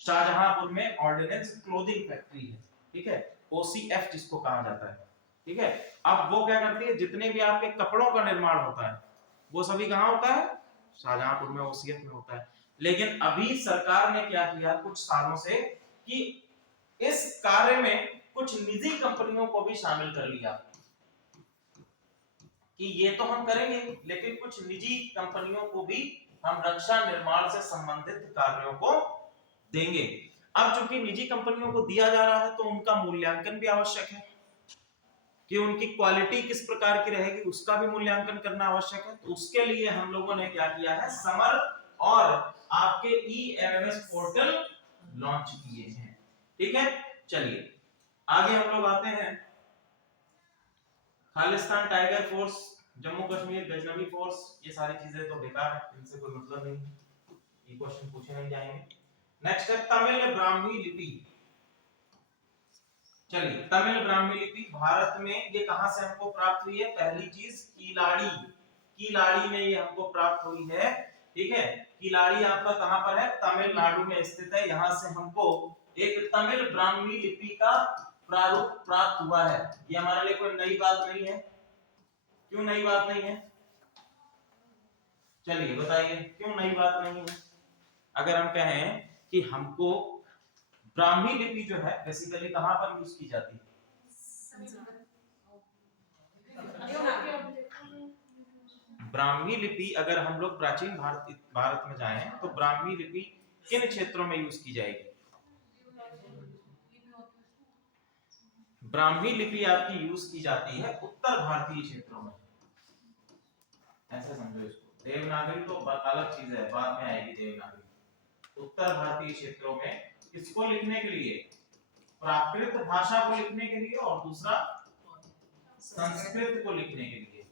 शाहजहांपुर में ऑर्डिनेंस क्लोथिंग फैक्ट्री है। ठीक है, ओसीएफ जिसको कहा जाता है। ठीक है, अब वो क्या करती है? जितने भी आपके कपड़ों का निर्माण होता है वो सभी कहां होता है? शाहजहांपुर में, ओसीएफ में होता है। लेकिन अभी सरकार ने क्या किया कुछ सालों से कि इस कार्य में कुछ निजी कंपनियों को भी शामिल कर लिया कि ये तो हम करेंगे लेकिन कुछ निजी कंपनियों को भी हम रक्षा निर्माण से संबंधित कार्यों को देंगे। अब चूंकि निजी कंपनियों को दिया जा रहा है तो उनका मूल्यांकन भी आवश्यक है कि उनकी क्वालिटी किस प्रकार की रहेगी, उसका भी मूल्यांकन करना आवश्यक है। तो उसके लिए हम लोगों ने क्या किया है? समर और आपके ईएमएमएस पोर्टल लॉन्च किए हैं। ठीक है, चलिए आगे हम लोग आते हैं। Khalistan tiger force, Jammu Kashmir Ghaznavi force, ये सारी चीजें तो बेकार है, इनसे कोई मतलब नहीं, ये क्वेश्चन पूछे नहीं जाएंगे। नेक्स्ट है तमिल ब्राह्मी लिपि। चलिए तमिल ब्राह्मी लिपि भारत में ये कहां से हमको प्राप्त हुई है? पहली चीज कीलाड़ी में ये हमको प्राप्त हुई है। ठीक है, कीलाड़ी आपका कहां पर है? तमिलनाडु में स्थित है। यहां से हमको एक तमिल ब्राह्मी लिपि का प्रारूप प्राप्त हुआ है। ये हमारे लिए कोई नई बात नहीं है। क्यों नई बात नहीं है? चलिए बताइए क्यों नई बात नहीं है? अगर हम कहें कि हमको ब्राह्मी लिपि जो है बेसिकली कहां पर यूज की जाती है? ब्राह्मी लिपि अगर हम लोग प्राचीन भारत में जाएं तो ब्राह्मी लिपि किन क्षेत्रों में यूज की जाएगी? ब्राह्मी लिपि आपकी यूज की जाती है उत्तर भारतीय क्षेत्रों में। ऐसे समझो इसको। देवनागरी तो अलग चीज है, बाद में आएगी देवनागरी। उत्तर भारतीय क्षेत्रों में किसको लिखने के लिए? प्राकृत भाषा को लिखने के लिए और दूसरा संस्कृत को लिखने के लिए।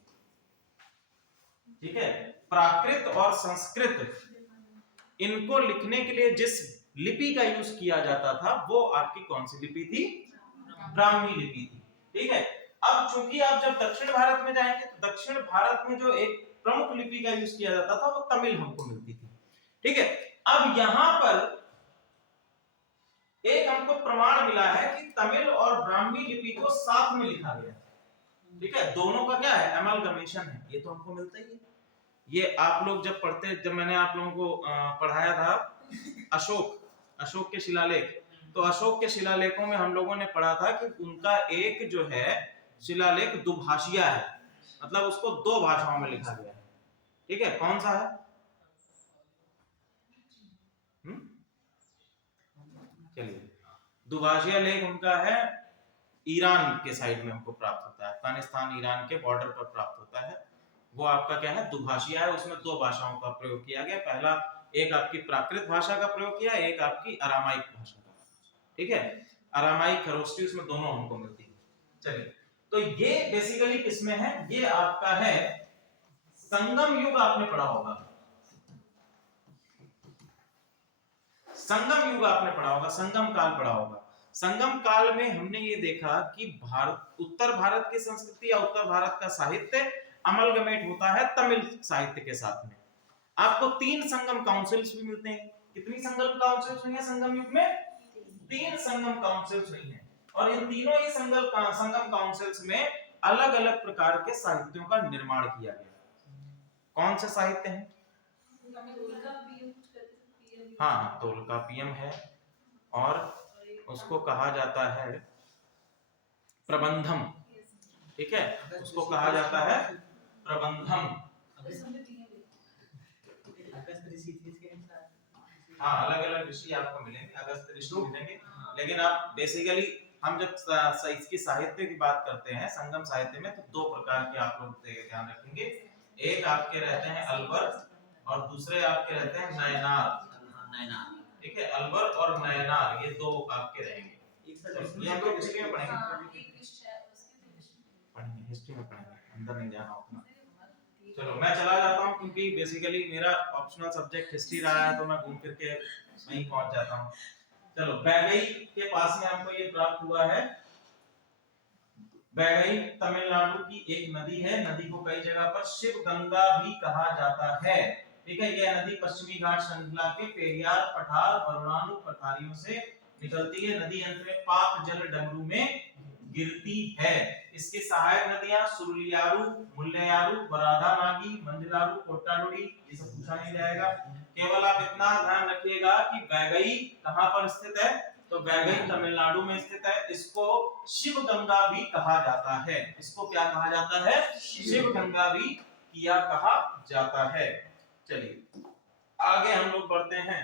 ठीक है, प्राकृत और संस्कृत इनको लिखने के लिए जिस लिपि का यूज किया जाता था वो आपकी कौन सी लिपि थी? ब्राह्मी लिपि थी। ठीक है, अब चूंकि आप जब दक्षिण भारत में जाएंगे तो दक्षिण भारत में जो एक प्रमुख लिपि का यूज किया जाता था वो तमिल हमको मिलती थी। ठीक है, अब यहां पर एक हमको प्रमाण मिला है कि तमिल और ब्राह्मी लिपि को साथ में लिखा गया। ठीक है, दोनों का क्या है? एमलगमेशन है। ये तो हमको मिलता ही है। ये आप लोग जब पढ़ते, जब मैंने आप लोगों को पढ़ाया था अशोक के शिलालेख, तो अशोक के शिलालेखों में हम लोगों ने पढ़ा था कि उनका एक जो है शिलालेख दुभाषिया है, मतलब उसको दो भाषाओं में लिखा गया है। ठीक है, कौन सा है? चलिए, दुभाषिया लेख उनका है ईरान के साइड में हमको प्राप्त होता है, अफगानिस्तान ईरान के बॉर्डर पर प्राप्त होता है। वो आपका क्या है? दुभाषिया है। उसमें दो भाषाओं का प्रयोग किया गया। पहला एक आपकी प्राकृत भाषा का प्रयोग किया, एक आपकी अरामाइक भाषा का। ठीक है, अरामाइक खरोष्टी उसमें दोनों हमको मिलती है। चलिए, तो ये बेसिकली किसमें है? ये आपका है संगम युग आपने पढ़ा होगा, संगम युग आपने पढ़ा होगा, संगम काल पढ़ा होगा। संगम काल में हमने ये देखा कि भारत, उत्तर भारत की संस्कृति या उत्तर भारत का साहित्य अमलगमेट होता है तमिल साहित्य के साथ में। आपको 3 संगम काउंसिल्स भी मिलते हैं। कितनी संगम काउंसिल्स हुई हैं संगम युग में? 3 संगम काउंसिल्स हुई हैं, और इन तीनों ही संगम काउंसिल्स में अलग अलग प्रकार के साहित्यों का निर्माण किया गया। कौन से साहित्य हैं? हाँ, तोलकापियम है, और उसको कहा जाता है प्रबंधम, ठीक है, उसको कहा जाता है प्रबंधम। हाँ, अलग अलग ऋषि आपको मिलेंगे, अगस्त ऋषि मिलेंगे, लेकिन आप बेसिकली हम जब इसकी साहित्य की बात करते हैं संगम साहित्य में, तो 2 प्रकार के आप लोग ध्यान रखेंगे। एक आपके रहते हैं अलवर, और दूसरे आपके रहते हैं नयनार। ठीक है, अलवर और नयनार, ये 2 आपके रहेंगे। ये हम लोग हिस्ट्री में पढ़ेंगे, हिस्ट्री में पढ़ेंगे, अंदर नहीं जाना उतना। चलो मैं चला जाता हूँ, क्योंकि बेसिकली मेरा ऑप्शनल सब्जेक्ट हिस्ट्री रहा है, तो मैं घूम फिर के वहीं पहुंच जाता हूँ। चलो, बैगई के पास में हमको ये प्राप्त हुआ है। बैगई तमिलनाडु की एक नदी है, नदी को कई जगह पर शिव गंगा भी कहा जाता है। ठीक है, यह नदी पश्चिमी घाट श्रृंखला के पेरियार पठार वरुणानु पठारियों से निकलती है। नदी अंत में पाक जल डमरू में गिरती है। इसकी सहायक नदियां सुरुलियारू, मुल्लयारू, वराधानागी, मंजलारू, कोट्टाडुडी, ये सब पूछा नहीं जाएगा। केवल आप इतना ध्यान रखिएगा कि बैगई कहां पर स्थित है, तो बैगई तमिलनाडु में स्थित है। इसको शिव गंगा भी कहा जाता है। इसको क्या कहा जाता है? शिव गंगा भी किया कहा जाता है। चलिए आगे हम लोग बढ़ते हैं।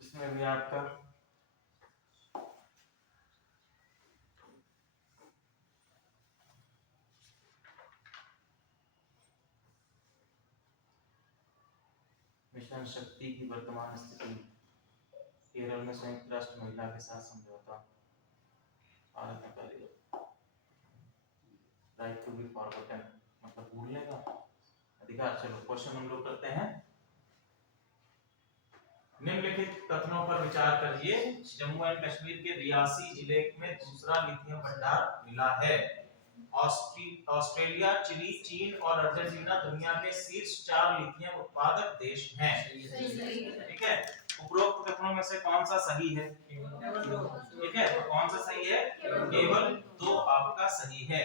इसमें भी आपका मिशन शक्ति की वर्तमान स्थिति, केरल में संयुक्त राष्ट्र महिला के साथ समझौता, भारत में पहली राइट टू बी फॉरगॉटन, मतलब भूलने का अधिकार। चलो क्वेश्चन हम लोग करते हैं। निम्नलिखित कथनों पर विचार करिए। जम्मू एंड कश्मीर के रियासी जिले में दूसरा लिथियम भंडार मिला है। ऑस्ट्रेलिया, चिली, चीन और अर्जेंटीना दुनिया के शीर्ष 4 लिथियम उत्पादक देश हैं। ठीक है, उपरोक्त कथनों में से कौन सा सही है? ठीक है, तो कौन सा सही है? केवल 2 आपका सही है।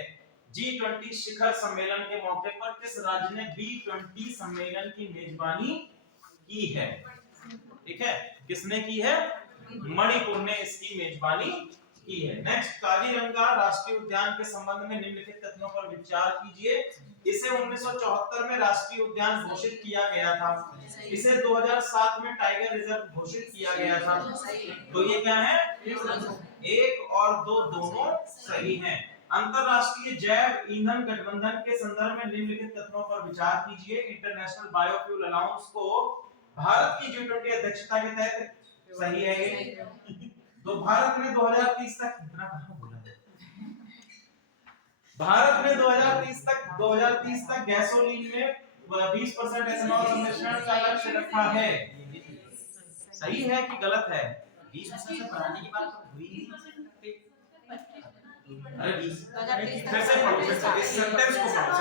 G20 शिखर सम्मेलन के मौके पर किस राज्य ने B20 सम्मेलन की मेजबानी की है? ठीक है, किसने की है? मणिपुर ने इसकी मेजबानी की है। नेक्स्ट, काजीरंगा राष्ट्रीय उद्यान के संबंध में निम्नलिखित कथनों पर विचार कीजिए। इसे 1974 में राष्ट्रीय उद्यान घोषित किया गया था। इसे 2007 में टाइगर रिजर्व घोषित किया गया था। तो ये क्या है? 1 और 2 दोनों सही हैं। अंतरराष्ट्रीय जैव ईंधन गठबंधन के संदर्भ में निम्नलिखित कथनों पर विचार कीजिए। इंटरनेशनल बायोफ्यूल अलाउंस को भारत की G20 अध्यक्षता के तहत सही है ये। तो भारत में 2030 तक कितना बोला है? भारत में 2030 तक गैसोलीन में 20% एथेनॉल मिश्रण का लक्ष्य रखा है। सही है कि गलत है? 20% से बढ़ाने की बात तो हुई नहीं। फिर से पढ़ो, फिर से इस सेंटेंस को पढ़ो,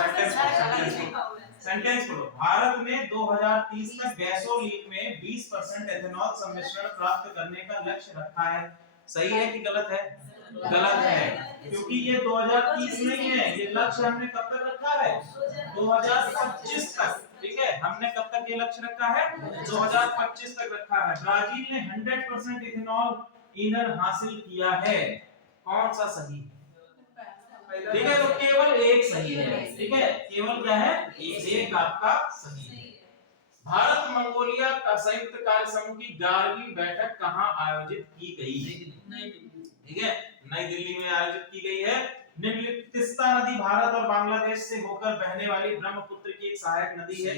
सेंटेंस पढ़ो। भारत में 2030 तक गैसोलीन में 20% एथेनॉल सम्मिश्रण प्राप्त करने का लक्ष्य रखा है। सही है कि गलत है? गलत है, क्योंकि ये 2030 नहीं है, ये लक्ष्य हमने कब तक रखा है? 2025 तक। ठीक है, हमने कब तक ये लक्ष्य रखा है? 2025 तक रखा है। ब्राजील ने 100% इथेनॉल ईंधन हासिल किया है। कौन सा सही? ठीक है, तो केवल 1 सही है। ठीक है, केवल क्या है? 1 आपका सही है। भारत मंगोलिया का संयुक्त कार्य समूह की 11वीं बैठक कहां आयोजित की गई? ठीक है, नई दिल्ली में आयोजित की गई है। निम्नलिखित तिस्ता नदी भारत और बांग्लादेश से होकर बहने वाली ब्रह्मपुत्र की एक सहायक नदी है।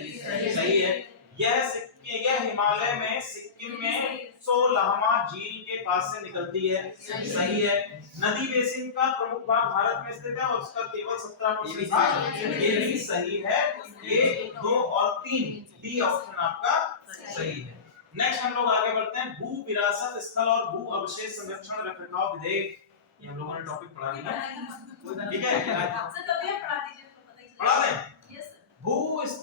सही है। यह हिमालय में सिक्किम में सोलहवां झील के पास से निकलती है। सही है। नदी बेसिन का प्रमुख भाग भारत में स्थित है और उसका केवल 17% भाग, ये भी सही है। 1, 2 और 3 डी ऑप्शन आपका सही है। नेक्स्ट हम लोग आगे बढ़ते हैं। भू विरासत स्थल और भू अवशेष संरक्षण रखरखाव विधेयक, ये हम लोगों ने टॉपिक पढ़ा लिया, ठीक है? सर कभी आप पढ़ा दीजिए तो पता ही चलेगा। पढ़ा दें। Yes sir. भू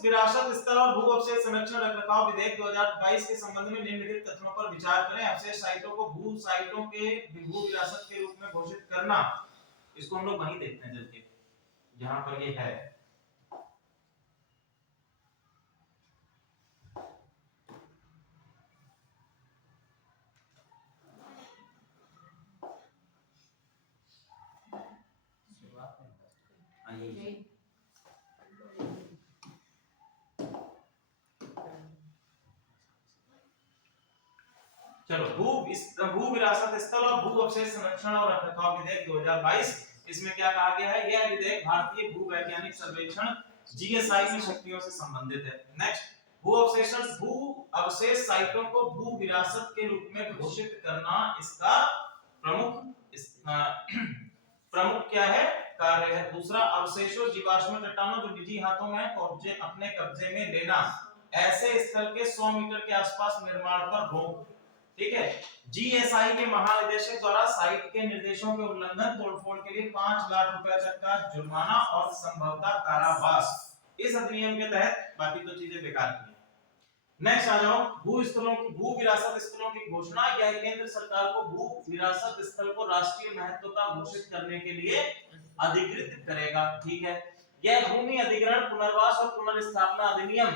विरासत स्थल और भू अवशेष संरक्षण रखरखाव विधेयक 2022 के संबंध में निम्नलिखित तथ्यों पर विचार करें। अवशेष साइटों को भू साइटों के भू विरासत के रूप में घोषित करना, इसको हम लोग वहीं देखते हैं चल के जहां पर ये है। चलो भू विरासत स्थल और भू अवशेष संरक्षण और रखरखाव विधेयक 2022, इसमें क्या कहा गया है? यह विधेयक भारतीय भू वैज्ञानिक सर्वेक्षण जीएसआई की शक्तियों से संबंधित है। नेक्स्ट, भू अवशेष साइटों को भू विरासत के रूप में घोषित करना इसका प्रमुख क्या है? कार्य है। दूसरा, अवशेषों जीवाश्म चट्टानों जो निजी हाथों में अपने कब्जे में लेना, ऐसे स्थल के 100 मीटर के आसपास निर्माण पर रोक, ठीक है। जीएसआई के महानिदेशक द्वारा साइट के निर्देशों के उल्लंघन तोड़फोड़ के लिए 5 लाख रुपए तक का जुर्माना और संभवतः कारावास, इस अधिनियम के तहत। बाकी तो चीजें बेकार की। नेक्स्ट आ जाओ, भू विरासत स्थलों की घोषणा। यह केंद्र सरकार को भू विरासत स्थल को राष्ट्रीय महत्व का घोषित करने के लिए अधिकृत करेगा, ठीक है। यह भूमि अधिग्रहण, पुनर्वास और पुनर्स्थापना अधिनियम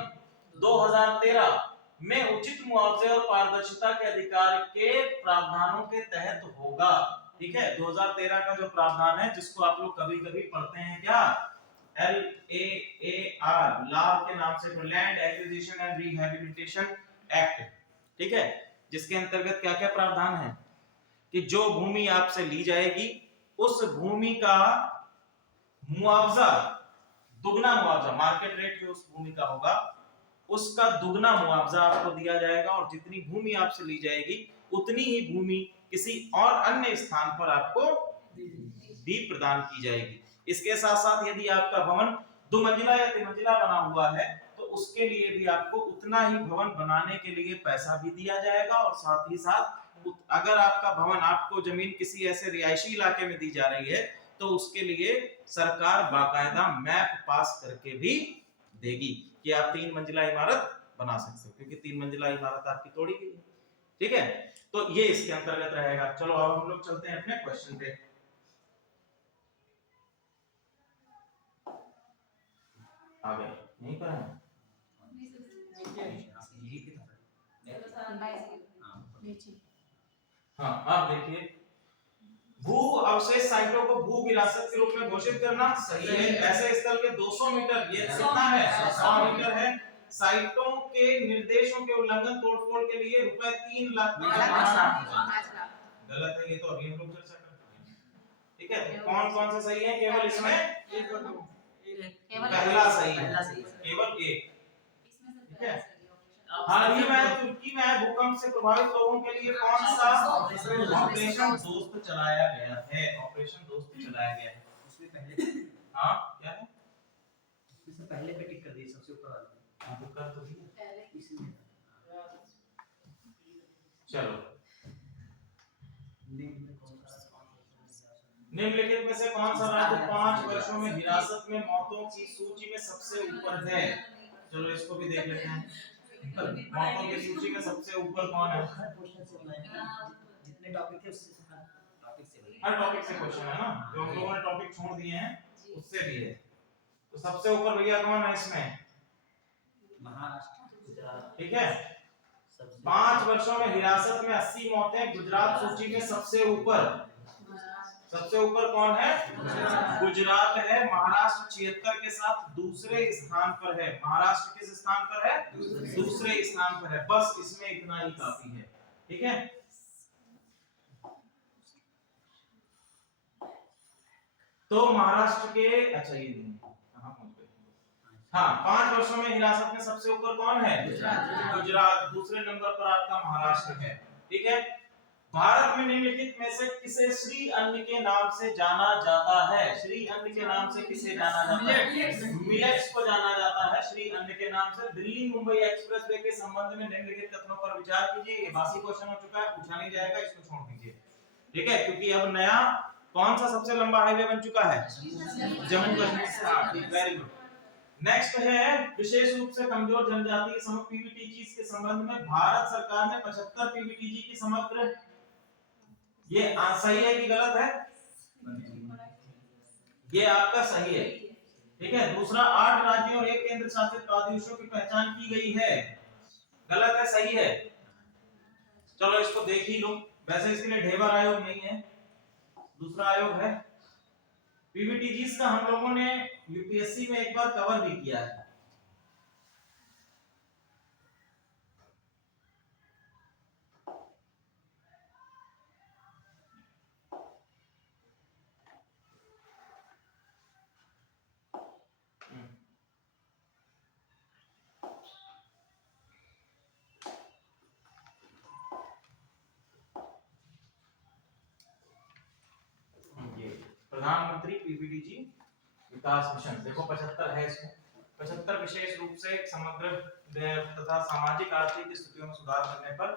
2013 में उचित मुआवजे और पारदर्शिता के अधिकार के प्रावधानों के तहत होगा, ठीक है। 2013 का जो प्रावधान है, जिसको आप लोग कभी-कभी पढ़ते हैं क्या, LAAR, लॉ के नाम से, land acquisition and rehabilitation act, ठीक है, जिसके अंतर्गत क्या-क्या प्रावधान है कि जो भूमि आपसे ली जाएगी उस भूमि का मुआवजा, दुगना मुआवजा, मार्केट रेट जो उस भूमि का होगा उसका दुगना मुआवजा आपको दिया जाएगा, और जितनी भूमि आपसे ली जाएगी उतनी ही भूमि किसी और अन्य स्थान पर आपको भी प्रदान की जाएगी। इसके साथ साथ यदि आपका भवन 2 मंजिला या 3 मंजिला बना हुआ है तो उसके लिए भी आपको उतना ही भवन बनाने के लिए पैसा भी दिया जाएगा, और साथ ही साथ अगर आपका भवन, आपको जमीन किसी ऐसे रिहायशी इलाके में दी जा रही है तो उसके लिए सरकार बाकायदा मैप पास करके भी देगी कि आप 3 मंजिला इमारत बना सकते हो, क्योंकि 3 मंजिला इमारत आपकी तोड़ी गई है, ठीक है। तो ये इसके अंतर्गत रहेगा। चलो अब हम लोग चलते हैं अपने क्वेश्चन पे। आ गए नहीं पर है? हाँ, आप देखिए, भू अवशेष साइटों को भू विरासत के रूप में घोषित करना, सही है। ऐसे स्थल के 200 मीटर, ये कितना है, 100 मीटर है, साइटों के निर्देशों के उल्लंघन तोड़फोड़ के लिए रुपए 3 लाख गलत है, ये तो अभी हम लोग चर्चा करते हैं, ठीक है। तो कौन कौन सा सही है? केवल इसमें पहला सही है, केवल एक, ठीक है। हाल ही में तुर्की में भूकंप से प्रभावित लोगों के लिए कौन सा ऑपरेशन दोस्त चलाया गया है? ऑपरेशन दोस्त चलाया गया है। उसमें पहले, हाँ क्या है, उसमें पहले पे टिक कर दिए, सबसे ऊपर वाले। हाँ तो कर तो दिया। इसमें चलो, निम्नलिखित में से कौन सा राज्य 5 वर्षों में हिरासत में मौतों की सूची में सबसे ऊपर है? चलो इसको भी देख लेते हैं। मौतों की सूची में सबसे ऊपर कौन है? जितने टॉपिक थे उससे हर टॉपिक से क्वेश्चन है ना, जो हम लोगों ने टॉपिक छोड़ दिए हैं उससे भी है। तो सबसे ऊपर भैया कौन है इसमें? महाराष्ट्र, गुजरात, ठीक है। 5 वर्षों में हिरासत में 80 मौतें, गुजरात सूची में सबसे ऊपर। सबसे ऊपर कौन है? गुजरात है। महाराष्ट्र 76 के साथ दूसरे स्थान पर है। महाराष्ट्र किस स्थान पर है? दूसरे स्थान पर है। बस इसमें इतना ही काफी है, ठीक है। तो महाराष्ट्र के, अच्छा ये कहां पहुंच गए? हाँ, 5 वर्षों में हिरासत में सबसे ऊपर कौन है? गुजरात। दूसरे नंबर पर आपका महाराष्ट्र है। ठीक है। भारत में निम्नलिखित में से किसे श्री अन्न के नाम से जाना जाता है? श्री अन्न के नाम से किसे जाना जाता है? मिलेट्स को जाना जाता है श्री अन्न के नाम से। दिल्ली मुंबई एक्सप्रेसवे के संबंध में निम्नलिखित कथनों पर विचार कीजिए। ये बासी क्वेश्चन हो चुका है, पूछा नहीं जाएगा, इसको छोड़ दीजिए। ठीक है, क्योंकि अब नया कौन सा सबसे लंबा हाईवे बन चुका है? Jammu Kashmir. Very good. Next है विशेष रूप से कमजोर जनजाति समग्र पीवीटीजी के संबंध में भारत सरकार ने 75 पीवीटीजी की समग्र, ये सही है कि गलत है? ये आपका सही है। ठीक है। दूसरा, 8 राज्यों और 1 केंद्र शासित प्रदेशों की पहचान की गई है। गलत है? सही है? चलो इसको देख ही लो, वैसे इसके लिए ढेबर आयोग नहीं है, दूसरा आयोग है। पीवीटीजीस का हम लोगों ने यूपीएससी में एक बार कवर भी किया है। प्रधानमंत्री पीवीटीजी विकास मिशन, देखो 75 है इसमें। 75 विशेष रूप से समग्र तथा सामाजिक आर्थिक स्थितियों में सुधार करने पर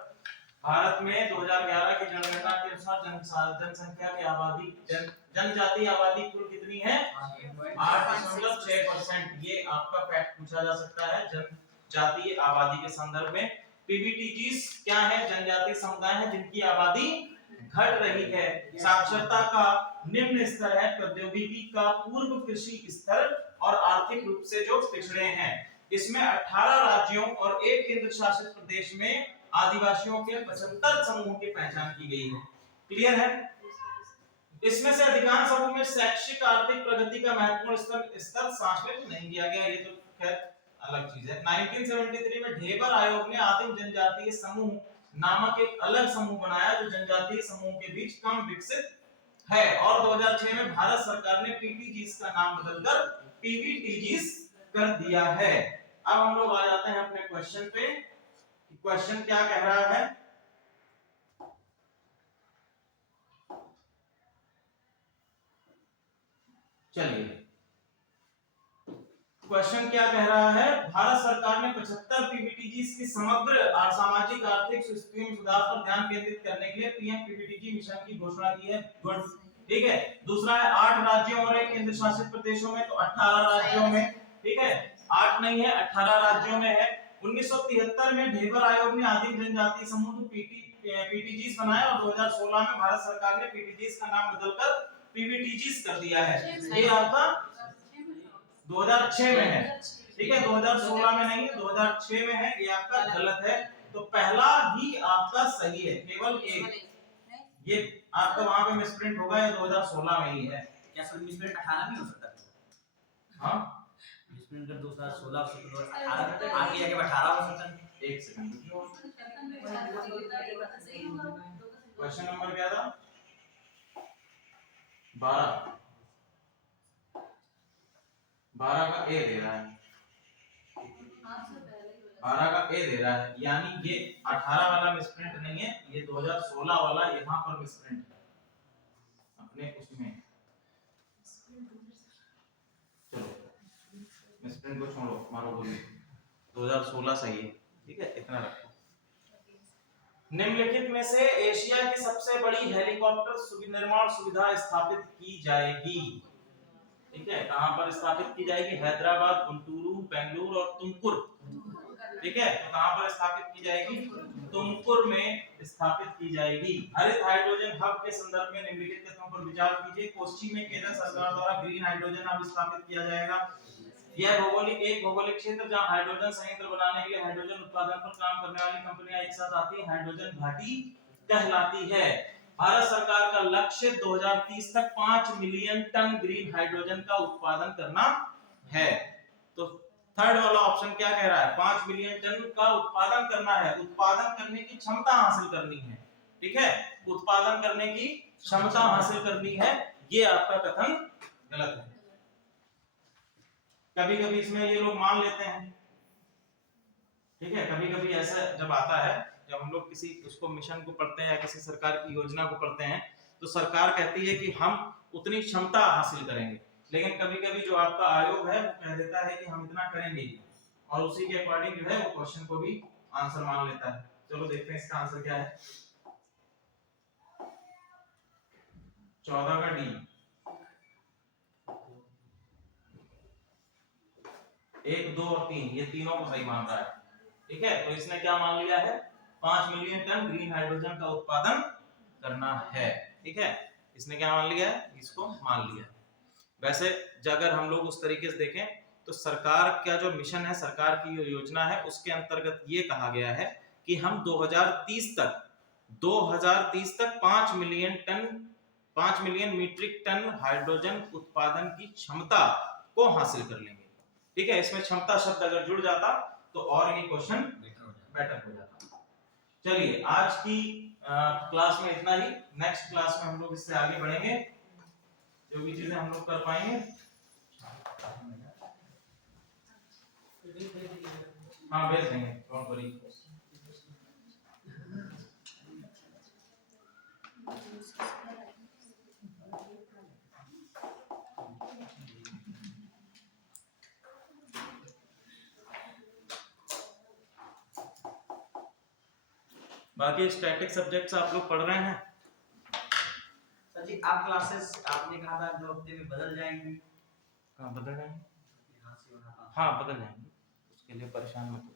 भारत में 2011 की जनगणना के अनुसार जनसंख्या की आबादी, जनजातीय आबादी कुल कितनी है? 8.6%। ये आपका फैक्ट पूछा जा सकता है जनजातीय आबादी के संदर्भ में। पीवीटीजीस क्या है? जनजातीय समुदाय है जिनकी आबादी घट रही है। साक्षरता का निम्न स्तर है, प्रौद्योगिकी का पूर्व कृषि स्तर और आर्थिक रूप से जो पिछड़े हैं। इसमें 18 राज्यों और 1 केंद्र शासित प्रदेश में आदिवासियों के 75 समूहों की पहचान की गई है। क्लियर है? इसमें से अधिकांश समूह में शैक्षिक आर्थिक प्रगति का महत्वपूर्ण स्तर शामिल नहीं किया गया। ये तो खैर अलग चीज है। 1973 में ढेबर आयोग ने आदिम जनजातीय समूह नामक एक अलग समूह बनाया जो जनजातीय समूह के बीच कम विकसित है, और 2006 में भारत सरकार ने पीटीजीस का नाम बदलकर पीवीटीजीस कर दिया है। अब हम लोग आ जाते हैं अपने क्वेश्चन पे। क्वेश्चन क्या कह रहा है? चलिए, क्वेश्चन क्या कह रहा है? भारत सरकार ने 75 पीवीटीजीस की समग्र सामाजिक आर्थिक स्थितियों में सुधार पर ध्यान केंद्रित करने के लिए पीएम पीवीटीजी मिशन की घोषणा की है। गुड। ठीक है। दूसरा है 8 राज्यों और 1 केंद्र शासित प्रदेशों में, तो 18 राज्यों में। ठीक है, 8 नहीं है, 18 राज्यों में है। 1973 में ढेबर आयोग ने आदिम जनजातीय समूह को पीटीजीस बनाया और 2016 में भारत सरकार ने पीटीजीस का नाम बदलकर पीवीटीजीस कर दिया है। ये आपका 2006 में है। ठीक है, 2016 में नहीं है, 2006 में है। ये आपका गलत है। तो पहला ही आपका सही है, केवल एक। ये आपका वहां पे मिसप्रिंट होगा, ये 2016 में ही है। क्या सर मिसप्रिंट 18 नहीं हो सकता? हाँ, मिसप्रिंट कर 2016 से 2018 आगे जाके 18 हो सकता है। एक सेकंड। क्वेश्चन नंबर क्या था? 12 का ए दे रहा है, 12 का ए दे रहा है, यानी ये 18 वाला मिसप्रिंट नहीं है, ये 2016 वाला यहाँ पर मिसप्रिंट है अपने उसमें। चलो मिसप्रिंट को छोड़ो, मारो गोली। 2016 सही है। ठीक है, इतना रखो। निम्नलिखित में से एशिया की सबसे बड़ी हेलीकॉप्टर निर्माण सुविधा स्थापित की जाएगी। ठीक है, कहां पर स्थापित की जाएगी? हैदराबाद, गुंटूरू, बेंगलुरु और तुमकुर। ठीक है, तो कहां पर स्थापित की जाएगी? तुमकुर में स्थापित की जाएगी। हरित हाइड्रोजन हब के संदर्भ में निम्नलिखित तथ्यों पर विचार कीजिए। कोच्चि में केंद्र सरकार द्वारा ग्रीन हाइड्रोजन हब स्थापित किया जाएगा। यह भौगोलिक क्षेत्र जहां हाइड्रोजन संयंत्र बनाने के लिए हाइड्रोजन उत्पादन पर काम करने वाली कंपनियां एक साथ आती हैं, हाइड्रोजन घाटी कहलाती है। भारत सरकार का लक्ष्य 2030 तक 5 मिलियन टन ग्रीन हाइड्रोजन का उत्पादन करना है। तो थर्ड वाला ऑप्शन क्या कह रहा है? 5 मिलियन टन का उत्पादन करना है। उत्पादन करने की क्षमता हासिल करनी है। ठीक है, उत्पादन करने की क्षमता हासिल करनी है, ये आपका कथन गलत है। कभी कभी इसमें ये लोग मान लेते हैं, ठीक है, कभी कभी ऐसा जब आता है, जब हम लोग किसी उसको मिशन को पढ़ते हैं या किसी सरकार की योजना को पढ़ते हैं, तो सरकार कहती है कि हम उतनी क्षमता हासिल करेंगे, लेकिन कभी कभी जो आपका आयोग है वो कह देता है कि हम इतना करेंगे, और उसी के अकॉर्डिंग जो है वो क्वेश्चन को भी आंसर मान लेता है। चलो देखते हैं इसका आंसर क्या है। 14 का डी, 1, 2 और 3, ये तीनों को सही मान रहा है, ठीक है। तो इसने क्या मान लिया है, 5 मिलियन टन ग्रीन हाइड्रोजन का उत्पादन करना है, ठीक है। इसने क्या मान लिया है, इसको मान लिया। वैसे अगर हम लोग उस तरीके से देखें तो सरकार का जो मिशन है, सरकार की जो योजना है, उसके अंतर्गत ये कहा गया है कि हम 2030 तक 5 मिलियन मीट्रिक टन हाइड्रोजन उत्पादन की क्षमता को हासिल कर लेंगे, ठीक है। इसमें क्षमता शब्द अगर जुड़ जाता तो और ये क्वेश्चन बेटर हो जाता। चलिए आज की क्लास में इतना ही, नेक्स्ट क्लास में हम लोग इससे आगे बढ़ेंगे, जो भी चीजें हम लोग कर पाएंगे। हाँ भेज देंगे, डोंट वरी। बाकी स्टैटिक सब्जेक्ट्स आप लोग पढ़ रहे हैं? सर जी आप क्लासेस आपने कहा था 2 हफ्ते में बदल जाएंगी। हाँ बदल जाएंगे, यहाँ से वहाँ। हाँ बदल जाएंगे, उसके लिए परेशान मत हो।